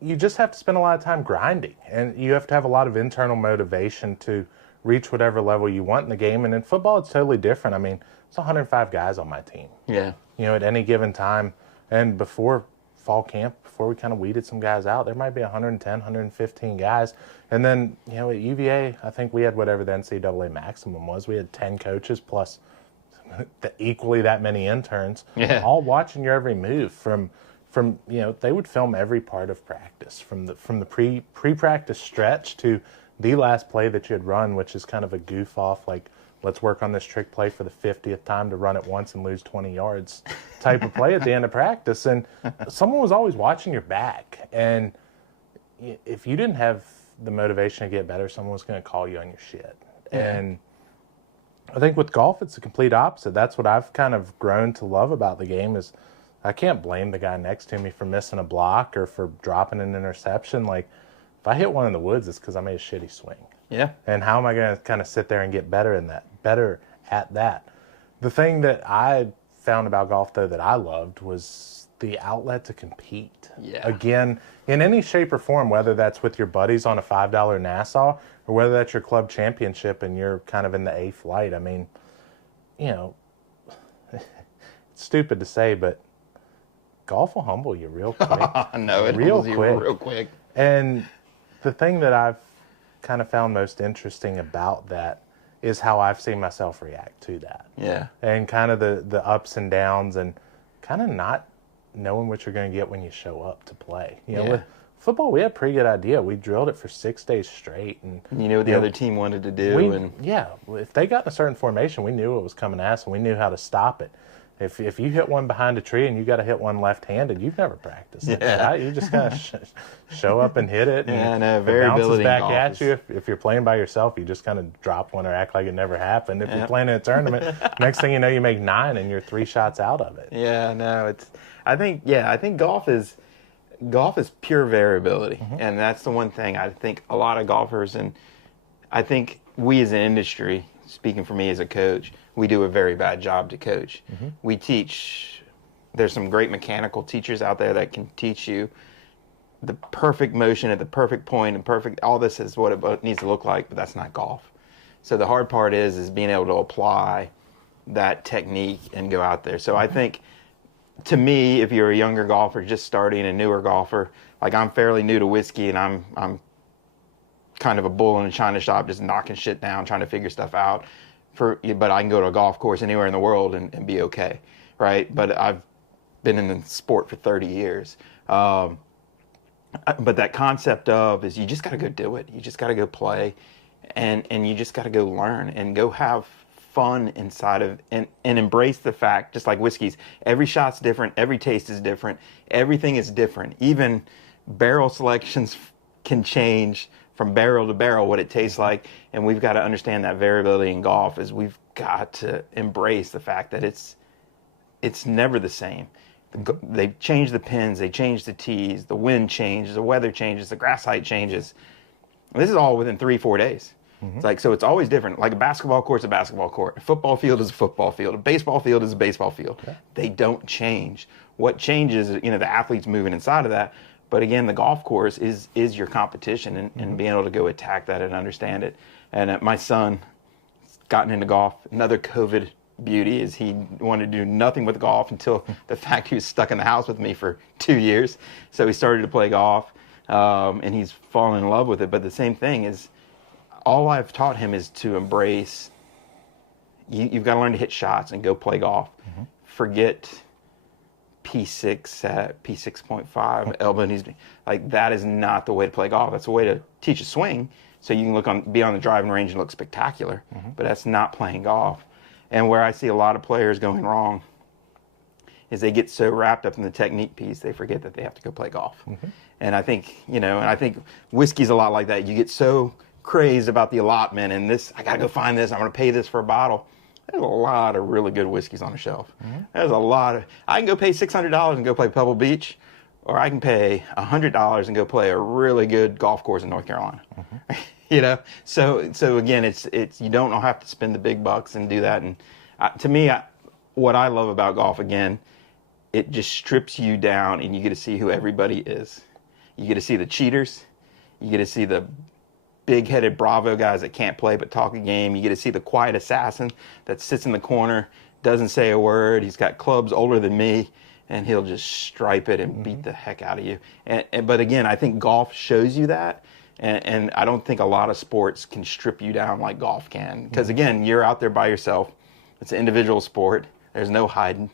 You just have to spend a lot of time grinding, and you have to have a lot of internal motivation to reach whatever level you want in the game. And in football, it's totally different. I mean, it's 105 guys on my team. Yeah. At any given time. And before fall camp, before we kind of weeded some guys out, there might be 110, 115 guys. And then, at UVA, I think we had whatever the NCAA maximum was. We had 10 coaches plus equally that many interns, all watching your every move from they would film every part of practice from the pre-practice stretch to the last play that you had run, which is kind of a goof off, like, let's work on this trick play for the 50th time to run it once and lose 20 yards type of play at the end of practice. And someone was always watching your back. And if you didn't have the motivation to get better, someone was going to call you on your shit. Yeah. And I think with golf, it's the complete opposite. That's what I've kind of grown to love about the game is I can't blame the guy next to me for missing a block or for dropping an interception. Like, if I hit one in the woods, it's because I made a shitty swing. Yeah. And how am I going to kind of sit there and get better at that? The thing that I found about golf, though, that I loved was the outlet to compete. Yeah. Again, in any shape or form, whether that's with your buddies on a $5 Nassau or whether that's your club championship and you're kind of in the A flight. I mean, it's stupid to say, but golf will humble you real quick. No, it humbles you real quick. And the thing that I've kind of found most interesting about that is how I've seen myself react to that. Yeah. And kind of the ups and downs and kind of not knowing what you're going to get when you show up to play. With football, we had a pretty good idea. We drilled it for 6 days straight. And you knew what the other team wanted to do. If they got in a certain formation, we knew what was coming at us and we knew how to stop it. If you hit one behind a tree and you got to hit one left-handed, you've never practiced it. Right? You just kind of show up and hit it. And it bounces back at you. If you're playing by yourself, you just kind of drop one or act like it never happened. If you're playing in a tournament, next thing you know, you make 9 and you're 3 shots out of it. Yeah, no, I think golf is pure variability, and that's the one thing I think a lot of golfers, and I think we as an industry, speaking for me as a coach, we do a very bad job to coach. We teach, there's some great mechanical teachers out there that can teach you the perfect motion at the perfect point and perfect, all this is what it needs to look like, but that's not golf. So the hard part is being able to apply that technique and go out there. So I think, to me, if you're a younger golfer just starting, a newer golfer, like I'm fairly new to whiskey and I'm kind of a bull in a china shop just knocking shit down, trying to figure stuff out. But I can go to a golf course anywhere in the world and be okay, right? But I've been in the sport for 30 years. But that concept of is you just got to go do it. You just got to go play, and you just got to go learn and go have fun inside of and embrace the fact, just like whiskeys, every shot's different, every taste is different, everything is different. Even barrel selections can change from barrel to barrel what it tastes like, and we've got to understand that variability in golf. Is we've got to embrace the fact that it's never the same. They change the pins, they change the tees, the wind changes, the weather changes, the grass height changes. And this is all within 3-4 days. It's like, so it's always different. Like a basketball court's a basketball court. A football field is a football field. A baseball field is a baseball field. Okay. They don't change. What changes is, the athlete's moving inside of that. But again, the golf course is your competition, and being able to go attack that and understand it. And my son has gotten into golf. Another COVID beauty is he wanted to do nothing with golf until the fact he was stuck in the house with me for 2 years. So he started to play golf, and he's fallen in love with it. But the same thing is, all I've taught him is to embrace, you've got to learn to hit shots and go play golf. Forget P6 at P6.5, elbow knees. Like, that is not the way to play golf. That's a way to teach a swing so you can be on the driving range and look spectacular. But that's not playing golf. And where I see a lot of players going wrong is they get so wrapped up in the technique piece, they forget that they have to go play golf. And I think, I think whiskey's a lot like that. You get so crazed about the allotment and this, I gotta go find this, I'm gonna pay this for a bottle. There's a lot of really good whiskeys on the shelf. There's a lot of, I can go pay $600 and go play Pebble Beach, or I can pay $100 and go play a really good golf course in North Carolina. So again, it's you don't have to spend the big bucks and do that. And to me, what I love about golf, again, it just strips you down and you get to see who everybody is. You get to see the cheaters, you get to see the big-headed Bravo guys that can't play but talk a game. You get to see the quiet assassin that sits in the corner, doesn't say a word. He's got clubs older than me, and he'll just stripe it and beat the heck out of you. But again, I think golf shows you that, and I don't think a lot of sports can strip you down like golf can. Because again, you're out there by yourself. It's an individual sport. There's no hiding.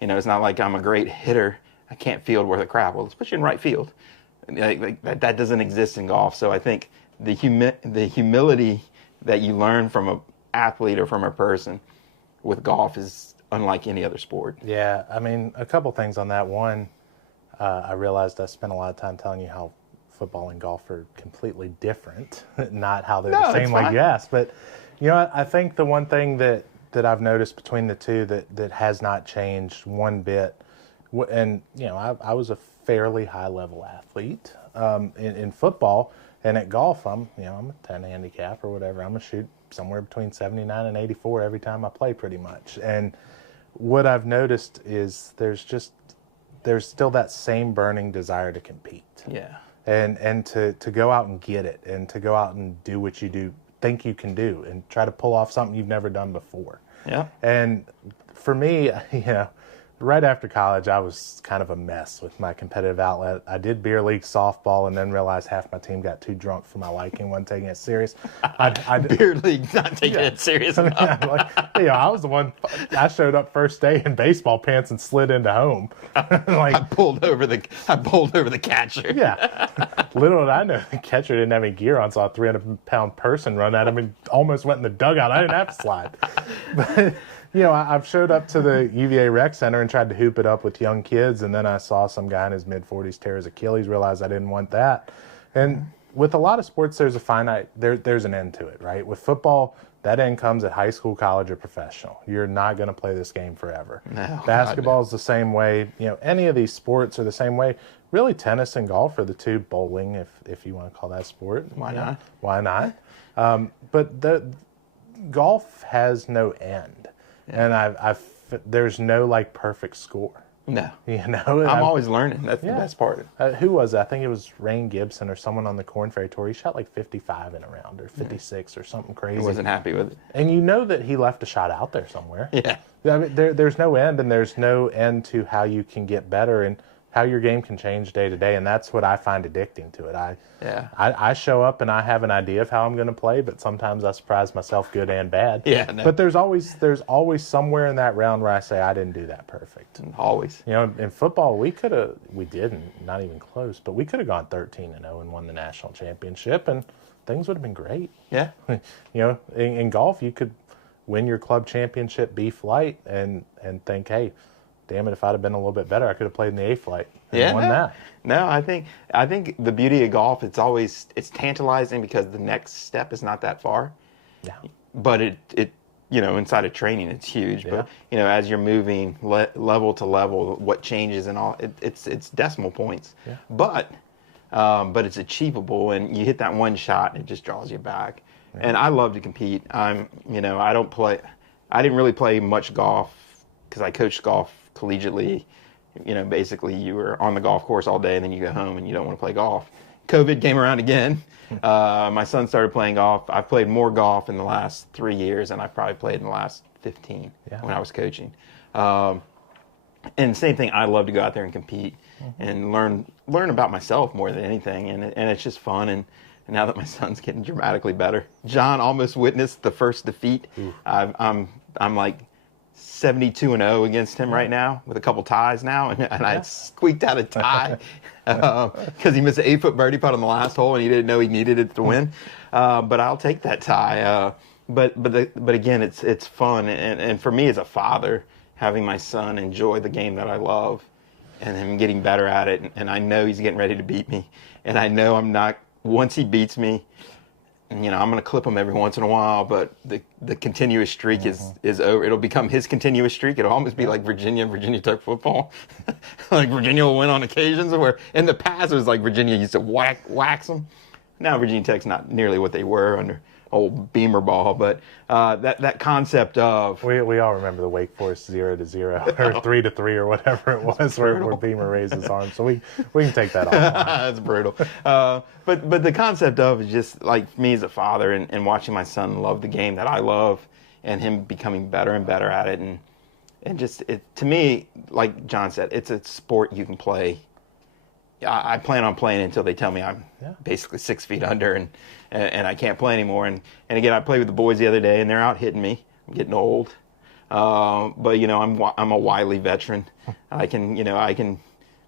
It's not like I'm a great hitter. I can't field worth a crap. Well, let's put you in right field. That doesn't exist in golf. So I think the humility that you learn from an athlete or from a person with golf is unlike any other sport. Yeah, I mean, a couple things on that. One, I realized I spent a lot of time telling you how football and golf are completely different, not how they're the same like you asked. But, I think the one thing that I've noticed between the two that has not changed one bit, and, I was a fairly high-level athlete in football. And at golf, I'm a 10 handicap or whatever. I'm going to shoot somewhere between 79 and 84 every time I play pretty much. And what I've noticed is there's still that same burning desire to compete. Yeah. And to go out and get it and to go out and do what you think you can do and try to pull off something you've never done before. Yeah. And for me, right after college, I was kind of a mess with my competitive outlet. I did beer league softball and then realized half my team got too drunk for my liking, wasn't taking it serious. Beer league, not taking it serious enough. I was the one, I showed up first day in baseball pants and slid into home. I bowled over the catcher. Yeah. Little did I know the catcher didn't have any gear on, so a 300-pound person run at him and almost went in the dugout. I didn't have to slide. But I've showed up to the UVA Rec Center and tried to hoop it up with young kids, and then I saw some guy in his mid-40s tear his Achilles, realized I didn't want that. And with a lot of sports, there's there's an end to it, right? With football, that end comes at high school, college, or professional. You're not going to play this game forever. No, basketball is the same way. Any of these sports are the same way. Really, tennis and golf are the two. Bowling, if you want to call that sport. Why not? Why not? But golf has no end. And there's no perfect score. No. I'm always learning. That's the best part. Who was it? I think it was Rain Gibson or someone on the Korn Ferry Tour. He shot 55 in a round or 56 or something crazy. He wasn't happy with it. And that he left a shot out there somewhere. Yeah. I mean, there's no end, and there's no end to how you can get better and how your game can change day to day, and that's what I find addicting to it. I show up and I have an idea of how I'm going to play, but sometimes I surprise myself, good and bad. Yeah. No. But there's always somewhere in that round where I say I didn't do that perfect. Always. In football we didn't, not even close, but we could have gone 13-0 and won the national championship, and things would have been great. Yeah. In golf you could win your club championship, be flight, and think, hey, damn it, if I'd have been a little bit better, I could have played in the A flight and won no, that. No, I think the beauty of golf, it's tantalizing because the next step is not that far. Yeah. But it inside of training, it's huge. Yeah. But, as you're moving level to level, what changes and all, it's decimal points. Yeah. But it's achievable, and you hit that one shot, and it just draws you back. Yeah. And I love to compete. I didn't really play much golf because I coached golf collegiately. Basically you were on the golf course all day and then you go home and you don't want to play golf. COVID came around again. My son started playing golf. I've played more golf in the last 3 years than I've probably played in the last 15 when I was coaching. And same thing, I love to go out there and compete and learn about myself more than anything. And it's just fun. And now that my son's getting dramatically better, John almost witnessed the first defeat. I'm like 72-0 against him right now with a couple ties now, and I squeaked out a tie because he missed an 8-foot birdie putt on the last hole and he didn't know he needed it to win. But I'll take that tie. But again, it's fun, and for me as a father, having my son enjoy the game that I love, and him getting better at it, and I know he's getting ready to beat me, and I know I'm not. Once he beats me, I'm going to clip him every once in a while, but the continuous streak is over. It'll become his continuous streak. It'll almost be like Virginia Tech football. Like Virginia will win on occasions, where in the past it was like Virginia used to wax them. Now Virginia Tech's not nearly what they were under old Beamer ball, but that concept of... We all remember the Wake Forest 0-0 or 3-3 or whatever it was where Beamer raised his arm. So we can take that off. That's brutal. But the concept of is just like me as a father and watching my son love the game that I love and him becoming better and better at it. And just, to me, like John said, it's a sport you can play. I plan on playing until they tell me I'm basically 6 feet under and I can't play anymore. And again, I played with the boys the other day, and they're out hitting me. I'm getting old, but I'm a wily veteran. I can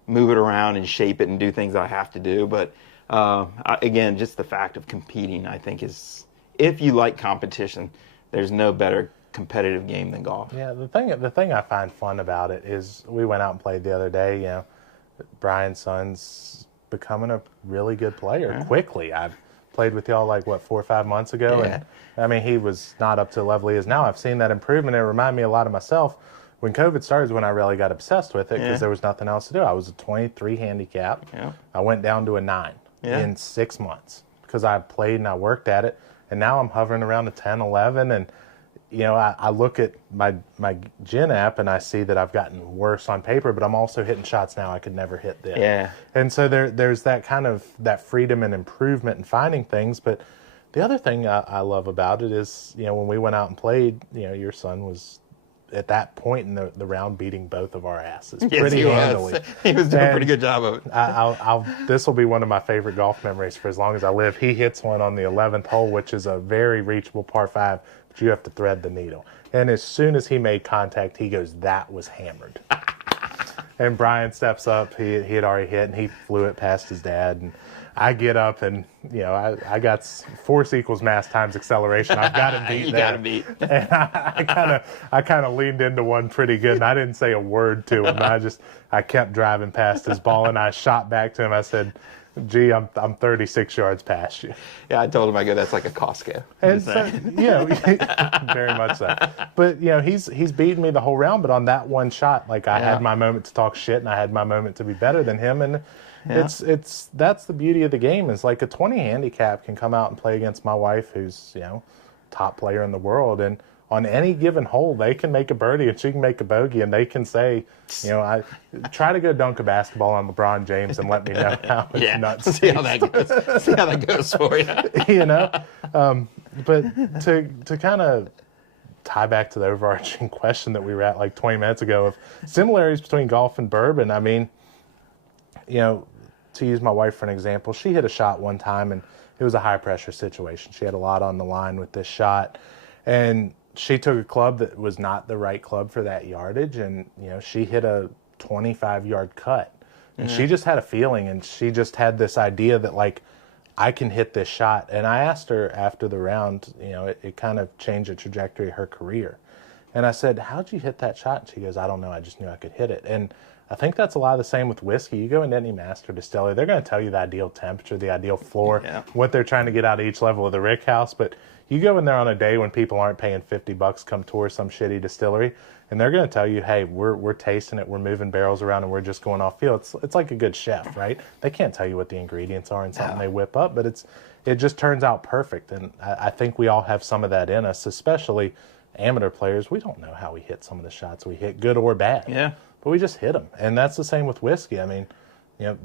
move it around and shape it and do things I have to do. But again, just the fact of competing, I think, is, if you like competition, there's no better competitive game than golf. Yeah, the thing I find fun about it is we went out and played the other day. Brian's son's becoming a really good player quickly. I've played with y'all 4 or 5 months ago, and I mean, he was not up to the level he is now. I've seen that improvement. It reminded me a lot of myself. When COVID started is when I really got obsessed with it because there was nothing else to do. I was a 23 handicap. Yeah. I went down to a 9 in 6 months because I played and I worked at it, and now I'm hovering around a 10, 11, and I look at my Gin app and I see that I've gotten worse on paper, but I'm also hitting shots now I could never hit then. Yeah. And so there's that kind of that freedom and improvement in finding things. But the other thing I love about it is, when we went out and played, your son was at that point in the round beating both of our asses pretty handily. He was doing a pretty good job of it. This will be one of my favorite golf memories for as long as I live. He hits one on the 11th hole, which is a very reachable par 5. You have to thread the needle. And as soon as he made contact, he goes, "That was hammered." And Brian steps up. He had already hit, and he flew it past his dad. And I get up, and I got force equals mass times acceleration. I've got to beat you that. got to beat. And I kind of leaned into one pretty good, and I didn't say a word to him. I kept driving past his ball, and I shot back to him. I said, "Gee, I'm 36 yards past you." Yeah, I told him, I go, "That's like a Costco." And so, very much so. But he's beaten me the whole round. But on that one shot, I had my moment to talk shit, and I had my moment to be better than him. And that's the beauty of the game. Is like a 20 handicap can come out and play against my wife, who's top player in the world, and on any given hole, they can make a birdie and she can make a bogey, and they can say, I try to go dunk a basketball on LeBron James and let me know how it's nuts. See how that goes. See how that goes for you. But to kind of tie back to the overarching question that we were at 20 minutes ago of similarities between golf and bourbon. I mean, to use my wife for an example, she hit a shot one time and it was a high pressure situation. She had a lot on the line with this shot, and she took a club that was not the right club for that yardage, and she hit a 25-yard cut, and she just had a feeling, and she just had this idea that I can hit this shot. And I asked her after the round, it kind of changed the trajectory of her career, And I said, how'd you hit that shot? And she goes, I don't know. I just knew I could hit it. And I think that's a lot of the same with whiskey. You go into any master distillery, they're going to tell you the ideal temperature, the ideal floor, what they're trying to get out of each level of the rick house. But you go in there on a day when people aren't paying $50 come tour some shitty distillery, and they're going to tell you, hey, we're tasting it, we're moving barrels around, and we're just going off feel. It's like a good chef, right? They can't tell you what the ingredients are in something they whip up, but it just turns out perfect. And I think we all have some of that in us, especially amateur players. We don't know how we hit some of the shots we hit, good or bad. Yeah. But we just hit them. And that's the same with whiskey. I mean,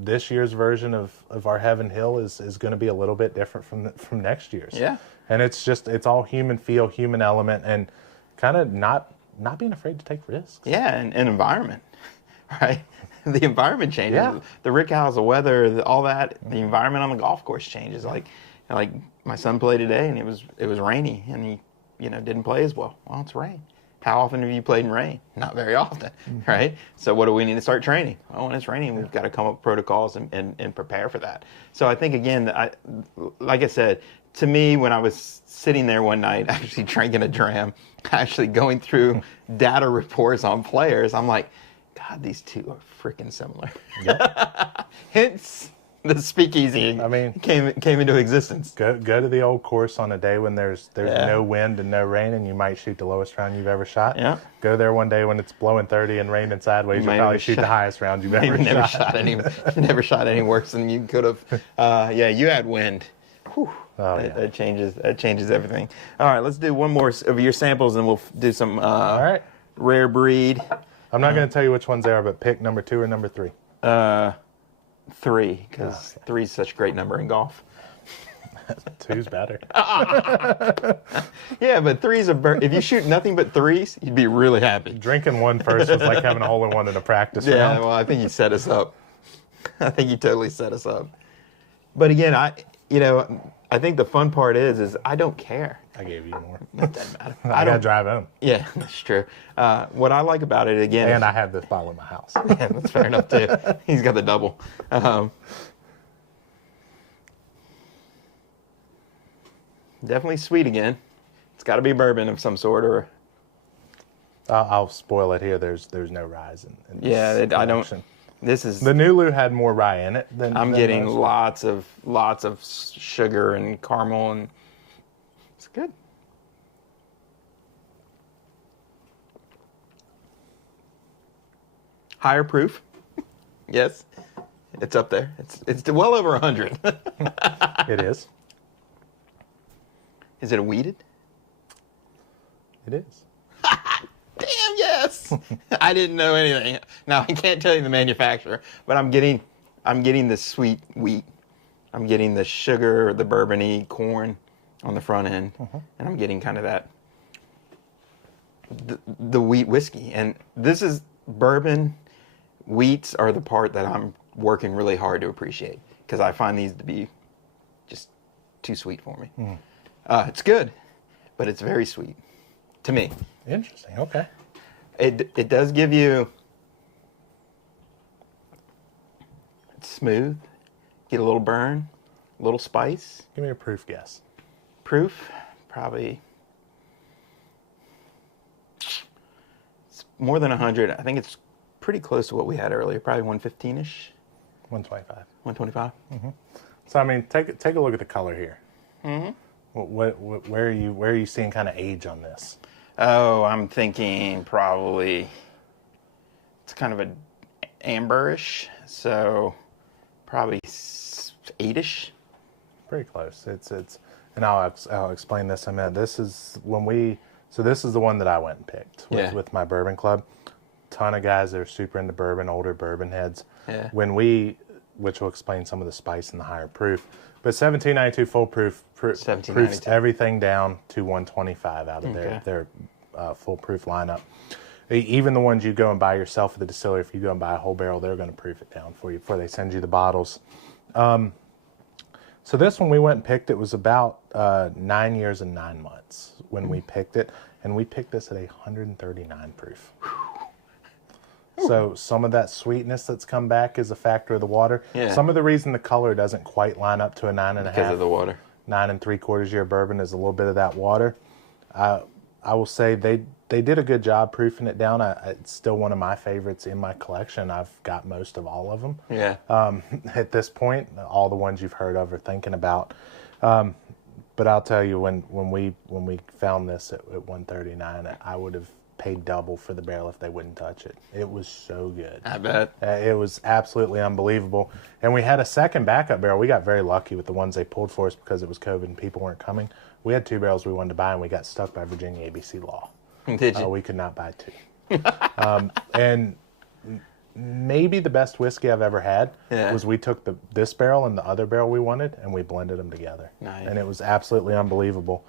this year's version of our Heaven Hill is going to be a little bit different from next year's. Yeah. And it's all human feel, human element, and kind of not being afraid to take risks. Yeah, and environment, right? The environment changes. Yeah. The rick house, the weather, all that. The environment on the golf course changes. Like my son played today, and it was rainy, and he didn't play as well. Well, it's rain. How often have you played in rain? Not very often, right? So what do we need to start training? Well, when it's raining, we've got to come up with protocols and prepare for that. So I think, again, like I said, to me, when I was sitting there one night, actually drinking a dram, actually going through data reports on players, I'm like, God, these two are freaking similar. Yep. Hence, the speakeasy came into existence. Go to the old course on a day when there's no wind and no rain, and you might shoot the lowest round you've ever shot. Yeah. Go there one day when it's blowing 30 and raining sideways, you'll probably shoot the highest round you've ever shot. Never shot any worse than you could have. You had wind. Whew. Oh, that changes everything. All right, let's do one more of your samples, and we'll do some rare breed. I'm not going to tell you which ones they are, but pick number 2 or number 3. 3, because 3 is such a great number in golf. 2's better. Yeah, but 3's if you shoot nothing but 3s, you'd be really happy. Drinking one first was like having a hole-in-one in a practice round. Yeah, well, I think you set us up. I think you totally set us up. But again, I think the fun part is I don't care. I gave you more. It doesn't matter. I got to drive home. Yeah, that's true. What I like about it, again... And I have this bottle in my house. Yeah, that's fair enough, too. He's got the double. Definitely sweet again. It's got to be bourbon of some sort, or... I'll spoil it here. There's no rye in this I don't... This is the Nulu had more rye in it than I'm than getting most. lots of sugar and caramel, and it's good. Higher proof, yes, it's up there. It's well over 100. It is. Is it a wheated? It is. Damn, yes. I didn't know anything. Now I can't tell you the manufacturer, but I'm getting the sweet wheat. I'm getting the sugar, the bourbon-y corn on the front end, and I'm getting kind of that the wheat whiskey. And this is bourbon. Wheats are the part that I'm working really hard to appreciate, because I find these to be just too sweet for me. It's good, but it's very sweet to me. Interesting. Okay. It does give you, it's smooth, get a little burn, a little spice. Give me a proof guess. Proof, probably, it's more than 100. I think it's pretty close to what we had earlier, probably 115-ish. 125. 125. So I mean, take a look at the color here. Where are you seeing kind of age on this? Oh, I'm thinking probably it's kind of an amberish, so probably 8-ish. Pretty close. It's and I'll explain this in a minute. This is this is the one that I went and picked with my bourbon club. Ton of guys that are super into bourbon, older bourbon heads. Yeah. Which will explain some of the spice and the higher proof. But 1792 full proof proofs 1792. everything down to 125 out of their full proof lineup. Even the ones you go and buy yourself at the distillery, if you go and buy a whole barrel, they're going to proof it down for you before they send you the bottles. So this one we went and picked, it was about 9 years and 9 months when we picked it, and we picked this at 139 proof. So some of that sweetness that's come back is a factor of the water. Yeah. Some of the reason the color doesn't quite line up to a 9.5. Because of the water. 9 3/4 year bourbon is a little bit of that water. I will say they did a good job proofing it down. It's still one of my favorites in my collection. I've got most of all of them. Yeah. At this point, all the ones you've heard of or thinking about. But I'll tell you, when we found this at 139, I would have paid double for the barrel if they wouldn't touch it. It was so good. I bet. It was absolutely unbelievable. And we had a second backup barrel. We got very lucky with the ones they pulled for us because it was COVID and people weren't coming. We had 2 barrels we wanted to buy, and we got stuck by Virginia ABC law. Did you? We could not buy 2. And maybe the best whiskey I've ever had was we took this barrel and the other barrel we wanted, and we blended them together. Nice. And it was absolutely unbelievable.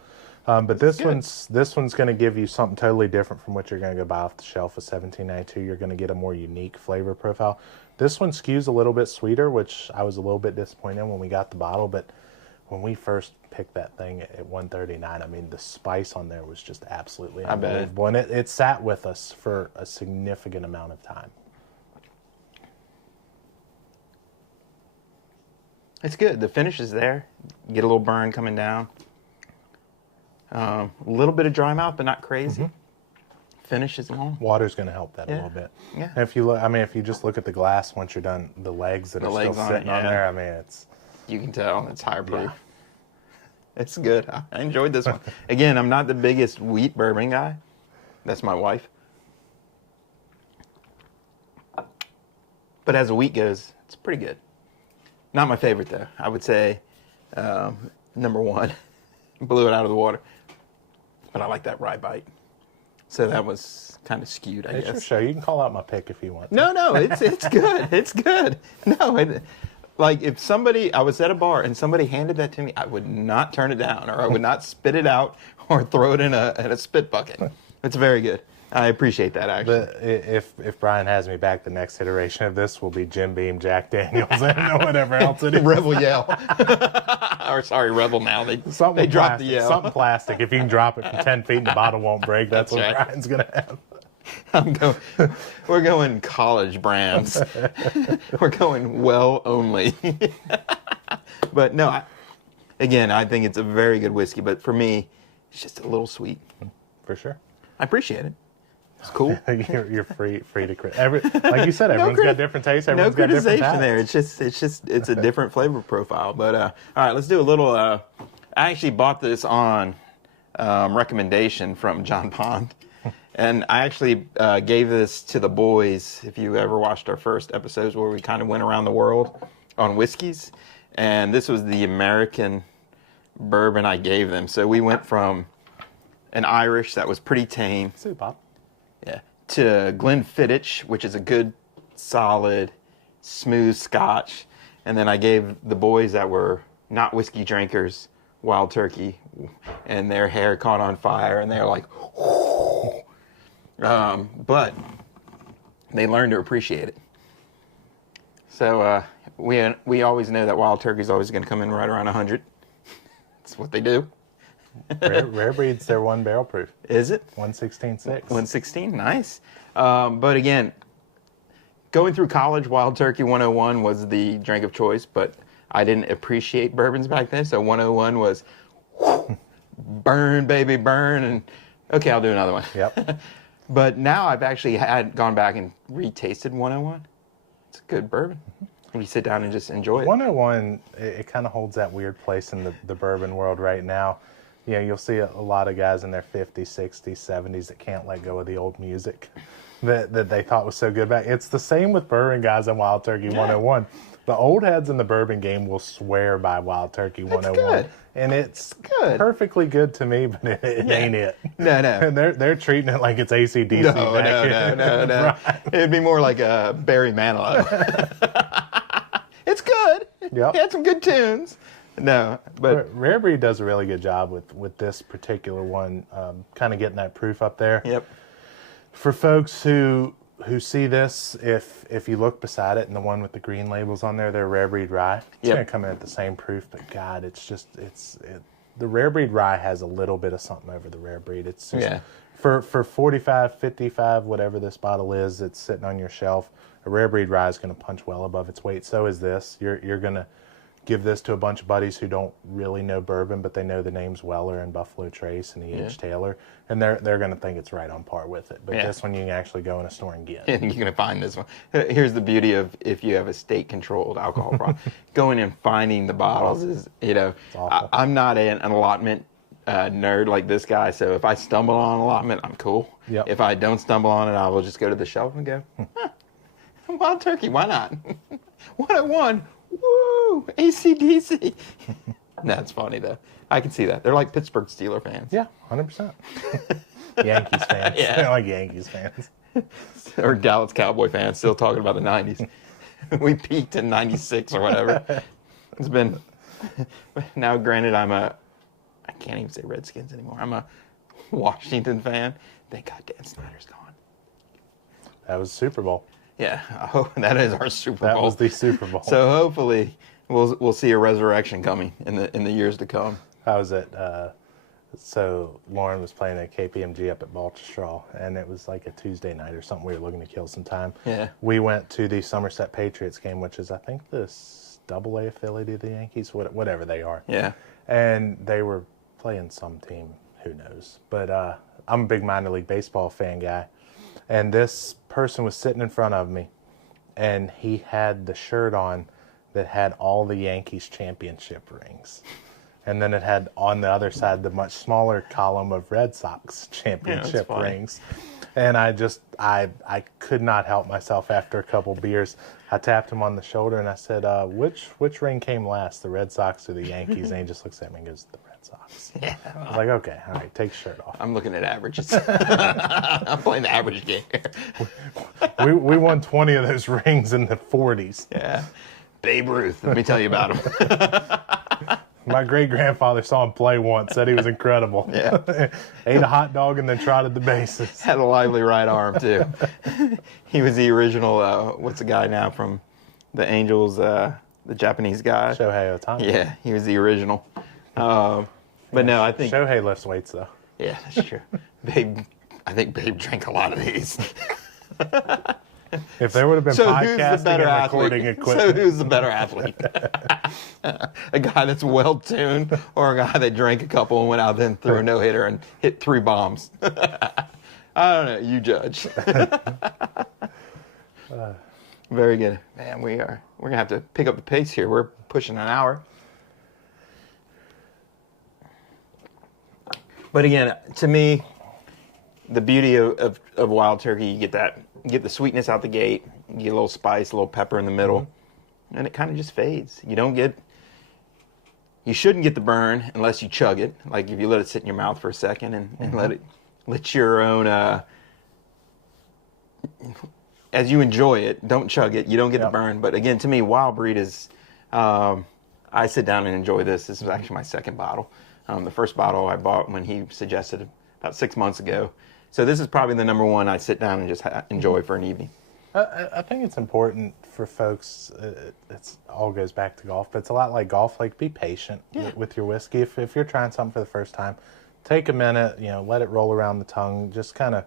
But this one's going to give you something totally different from what you're going to go buy off the shelf with 1792. You're going to get a more unique flavor profile. This one skews a little bit sweeter, which I was a little bit disappointed in when we got the bottle. But when we first picked that thing at 139, I mean, the spice on there was just absolutely unbelievable. And it sat with us for a significant amount of time. It's good. The finish is there. You get a little burn coming down. A little bit of dry mouth, but not crazy. Finish is long. Water's going to help that a little bit. Yeah. And if you look, I mean, if you just look at the glass once you're done, the legs that are still sitting on there, I mean, it's. You can tell it's higher proof. It's good. I enjoyed this one. Again, I'm not the biggest wheat bourbon guy. That's my wife. But as a wheat goes, it's pretty good. Not my favorite, though. I would say number 1. Blew it out of the water. But I like that rye bite. So that was kind of skewed, I guess. It's your show. You can call out my pick if you want. No, it's good. It's good. No, like if somebody, I was at a bar and somebody handed that to me, I would not turn it down, or I would not spit it out or throw it in a spit bucket. It's very good. I appreciate that, actually. If Brian has me back, the next iteration of this will be Jim Beam, Jack Daniels, and whatever else it is. Rebel Yell. Or sorry, Rebel now. They dropped the yell. Something plastic. If you can drop it from 10 feet and the bottle won't break, that's what right. Brian's going to have. We're going college brands. We're going well only. But no, again, I think it's a very good whiskey. But for me, it's just a little sweet. For sure. I appreciate it. It's cool. You're free to criticize. Like you said, everyone's got different tastes. Everyone's got different criticization there. It's a different flavor profile. But all right, let's do a little. I actually bought this on recommendation from John Pond, and I actually gave this to the boys. If you ever watched our first episodes where we kind of went around the world on whiskeys, and this was the American bourbon I gave them. So we went from an Irish that was pretty tame. See, Bob. Yeah. To Glenfiddich, which is a good, solid, smooth Scotch. And then I gave the boys that were not whiskey drinkers Wild Turkey, and their hair caught on fire, and they were like, whoo. But they learned to appreciate it. So we always know that Wild Turkey is always going to come in right around 100. That's what they do. Rare breeds, they're 1 barrel proof. Is it? 116.6. 116, nice. But again, going through college, Wild Turkey 101 was the drink of choice, but I didn't appreciate bourbons back then, so 101 was burn, baby, burn, and okay, I'll do another one. Yep. But now I've actually gone back and retasted 101. It's a good bourbon. And you sit down and just enjoy it. 101, it kind of holds that weird place in the bourbon world right now. You know, you'll see a lot of guys in their 50s, 60s, 70s that can't let go of the old music that they thought was so good back. It's the same with bourbon guys in Wild Turkey 101. The old heads in the bourbon game will swear by Wild Turkey 101. Good. And it's good. Perfectly good to me, but it ain't it. No. And they're treating it like it's AC/DC. No. Right. It'd be more like a Barry Manilow. It's good. Yep. He had some good tunes. No, but Rare Breed does a really good job with this particular one, kind of getting that proof up there. Yep. For folks who see this, if you look beside it and the one with the green labels on there, they're Rare Breed Rye. It's going to come in at the same proof, but God, the Rare Breed Rye has a little bit of something over the Rare Breed. It's just, for 45, 55, whatever this bottle is, it's sitting on your shelf. A Rare Breed Rye is going to punch well above its weight. So is this. You're going give this to a bunch of buddies who don't really know bourbon, but they know the names Weller and Buffalo Trace and E.H. Taylor, and they're going to think it's right on par with it. But this one you can actually go in a store and get. And you're going to find this one. Here's the beauty of if you have a state-controlled alcohol problem. Going and finding the bottles is, I'm not an allotment nerd like this guy, so if I stumble on an allotment, I'm cool. Yep. If I don't stumble on it, I will just go to the shelf and go, Wild Turkey, why not? 101, woo, AC/DC. That's funny, though. I can see that. They're like Pittsburgh Steelers fans. Yeah, 100%. Yankees fans. Yeah. They're like Yankees fans. Or Dallas Cowboy fans, still talking about the 90s. We peaked in 96 or whatever. It's been... Now, granted, I can't even say Redskins anymore. I'm a Washington fan. Thank God Dan Snyder's gone. That was Super Bowl. Yeah, that is our Super Bowl. That was the Super Bowl. So hopefully we'll see a resurrection coming in the years to come. How was it? So Lauren was playing at KPMG up at Baltusrol, and it was like a Tuesday night or something. We were looking to kill some time. Yeah. We went to the Somerset Patriots game, which is, I think, the AA affiliate of the Yankees, whatever they are. Yeah. And they were playing some team, who knows. But I'm a big minor league baseball fan guy. And this person was sitting in front of me, and he had the shirt on that had all the Yankees championship rings. And then it had on the other side the much smaller column of Red Sox championship rings. And I could not help myself after a couple beers. I tapped him on the shoulder and I said, which ring came last, the Red Sox or the Yankees? And he just looks at me and goes, the Red Sox. Yeah. I was like, okay, all right, take your shirt off. I'm looking at averages. I'm playing the average game here. We won 20 of those rings in the 40s. Yeah. Babe Ruth, let me tell you about him. My great-grandfather saw him play once, said he was incredible. Yeah. Ate a hot dog and then trotted the bases. Had a lively right arm, too. He was the original, what's the guy now from the Angels, the Japanese guy? Shohei Ohtani. Yeah, he was the original. But no, I think... Shohei lifts weights, though. Yeah, that's true. I think Babe drank a lot of these. If there would have been podcasting and recording equipment. So who's the better athlete? A guy that's well-tuned or a guy that drank a couple and went out there and threw a no-hitter and hit 3 bombs? I don't know. You judge. Very good. Man, we're going to have to pick up the pace here. We're pushing an hour. But again, to me, the beauty of Wild Turkey, you get the sweetness out the gate, you get a little spice, a little pepper in the middle, and it kind of just fades. You shouldn't get the burn unless you chug it. Like if you let it sit in your mouth for a second and let your own, as you enjoy it, don't chug it. You don't get the burn. But again, to me, Wild Breed is, I sit down and enjoy this. This is actually my second bottle. The first bottle I bought when he suggested it about 6 months ago. So this is probably the number one I sit down and just enjoy for an evening. I think it's important for folks, it all goes back to golf, but it's a lot like golf. Like, be patient with your whiskey. If you're trying something for the first time, take a minute, let it roll around the tongue. Just kind of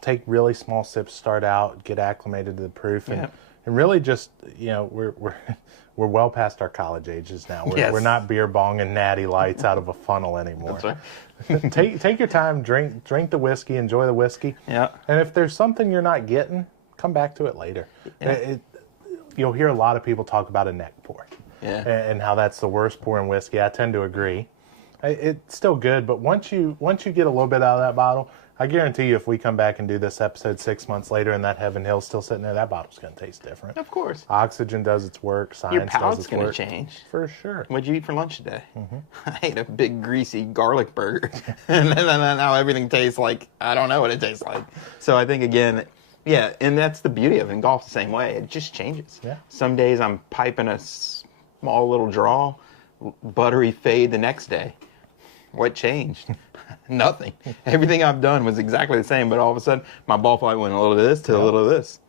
take really small sips, start out, get acclimated to the proof, and really just, we're well past our college ages now. We're not beer bong and natty lights out of a funnel anymore. That's right. take your time, drink the whiskey, enjoy the whiskey. Yeah. And if there's something you're not getting, come back to it later. Yeah. You'll hear a lot of people talk about a neck pour. Yeah. And how that's the worst pour in whiskey. I tend to agree. It's still good, but once you get a little bit out of that bottle, I guarantee you if we come back and do this episode 6 months later and that Heaven Hill's still sitting there, that bottle's going to taste different. Of course. Oxygen does its work. Science Your does its work. Your palate's going to change. For sure. What'd you eat for lunch today? Mm-hmm. I ate a big, greasy garlic burger. and then now everything tastes like, I don't know what it tastes like. So I think, again, and that's the beauty of it. In golf the same way. It just changes. Yeah. Some days I'm piping a small little draw, buttery fade the next day. What changed? Nothing. Everything I've done was exactly the same, but all of a sudden, my ball flight went a little of this to a little of this.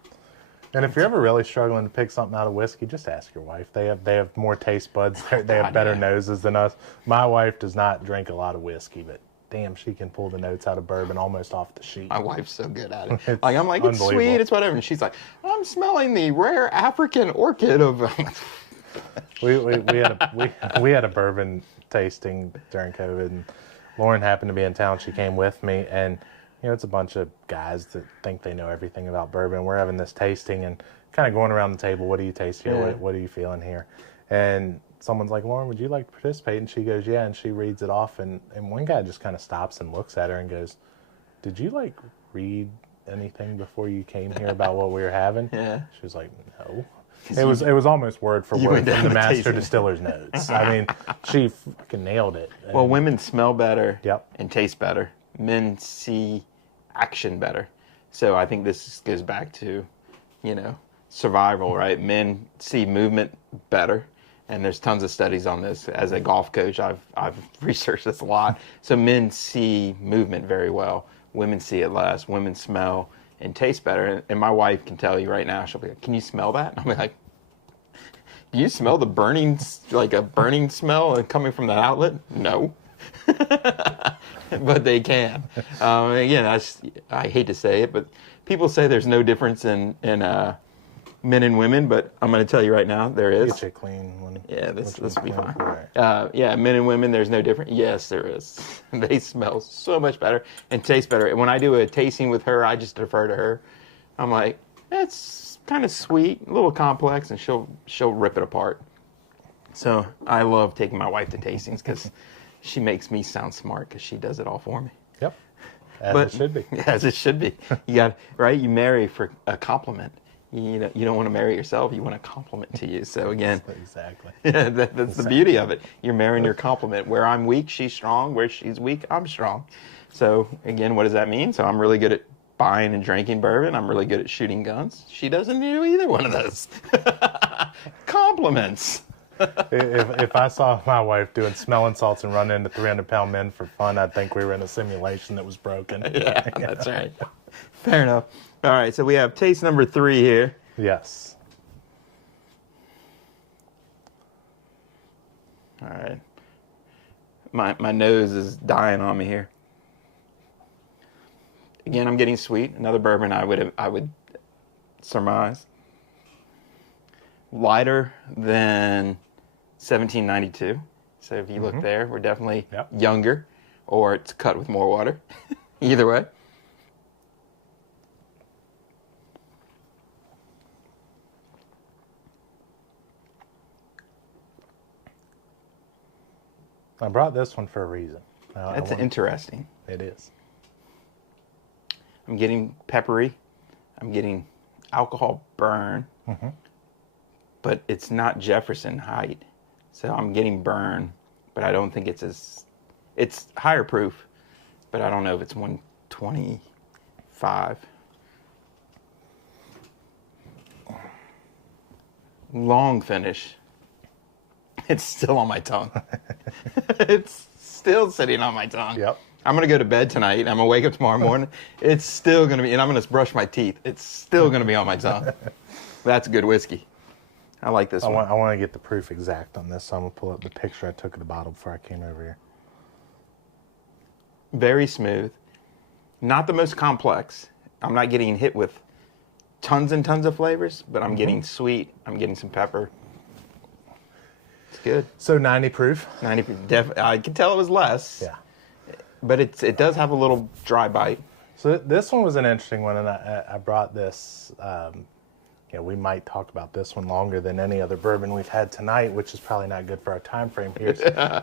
And if you're ever really struggling to pick something out of whiskey, just ask your wife. They have more taste buds. They have better noses than us. My wife does not drink a lot of whiskey, but damn, she can pull the notes out of bourbon almost off the sheet. My wife's so good at it. I'm like, it's sweet, it's whatever. And she's like, I'm smelling the rare African orchid of... we had a bourbon tasting during COVID, and Lauren happened to be in town. She came with me, and it's a bunch of guys that think they know everything about bourbon. We're having this tasting and kind of going around the table. What do you taste here? Yeah. What are you feeling here? And someone's like, Lauren, would you like to participate? And she goes, yeah. And she reads it off, and one guy just kind of stops and looks at her and goes, did you read anything before you came here about what we were having? Yeah. She was like, no. It was almost word for word from the master distiller's notes. I mean, she fucking nailed it. Well, women smell better Yep. and taste better. Men see action better. So I think this goes back to, survival, right? Men see movement better. And there's tons of studies on this. As a golf coach, I've researched this a lot. So men see movement very well. Women see it less. Women smell and taste better. And my wife can tell you right now, she'll be like, can you smell that? And I'll be like, do you smell the burning, like a burning smell coming from that outlet? No. But they can. Again, I hate to say it, but people say there's no difference in men and women, but I'm going to tell you right now, there is. Get you a clean one. Yeah, this will be fine. Right. Men and women, there's no difference. Yes, there is. They smell so much better and taste better. When I do a tasting with her, I just defer to her. I'm like, it's kind of sweet, a little complex, and she'll rip it apart. So I love taking my wife to tastings because she makes me sound smart because she does it all for me. Yep. It should be. As it should be. You got right. You marry for a compliment. You don't want to marry yourself. You want a compliment to you. So again, exactly. Yeah, that's the beauty of it. You're marrying your compliment. Where I'm weak, she's strong. Where she's weak, I'm strong. So again, what does that mean? So I'm really good at buying and drinking bourbon. I'm really good at shooting guns. She doesn't do either one of those. Compliments. If I saw my wife doing smelling salts and running into 300-pound men for fun, I'd think we were in a simulation that was broken. Yeah, that's right. Fair enough. All right, so we have taste number 3 here. Yes. All right. My nose is dying on me here. Again, I'm getting sweet. Another bourbon I would surmise. Lighter than 1792. So if you look there, we're definitely younger, or it's cut with more water. Either way. I brought this one for a reason. That's interesting. It is. I'm getting peppery. I'm getting alcohol burn. But it's not Jefferson height. So I'm getting burn, but I don't think it's higher proof, but I don't know if it's 125. Long finish. It's still on my tongue. It's still sitting on my tongue. Yep. I'm going to go to bed tonight. I'm going to wake up tomorrow morning. It's still going to be, and I'm going to brush my teeth. It's still going to be on my tongue. That's good whiskey. I like this one. I want to get the proof exact on this, so I'm going to pull up the picture I took of the bottle before I came over here. Very smooth. Not the most complex. I'm not getting hit with tons and tons of flavors, but I'm getting sweet. I'm getting some pepper. It's good. So 90 proof. 90 proof. I could tell it was less. Yeah. But it does have a little dry bite. So this one was an interesting one, and I brought this. We might talk about this one longer than any other bourbon we've had tonight, which is probably not good for our time frame here.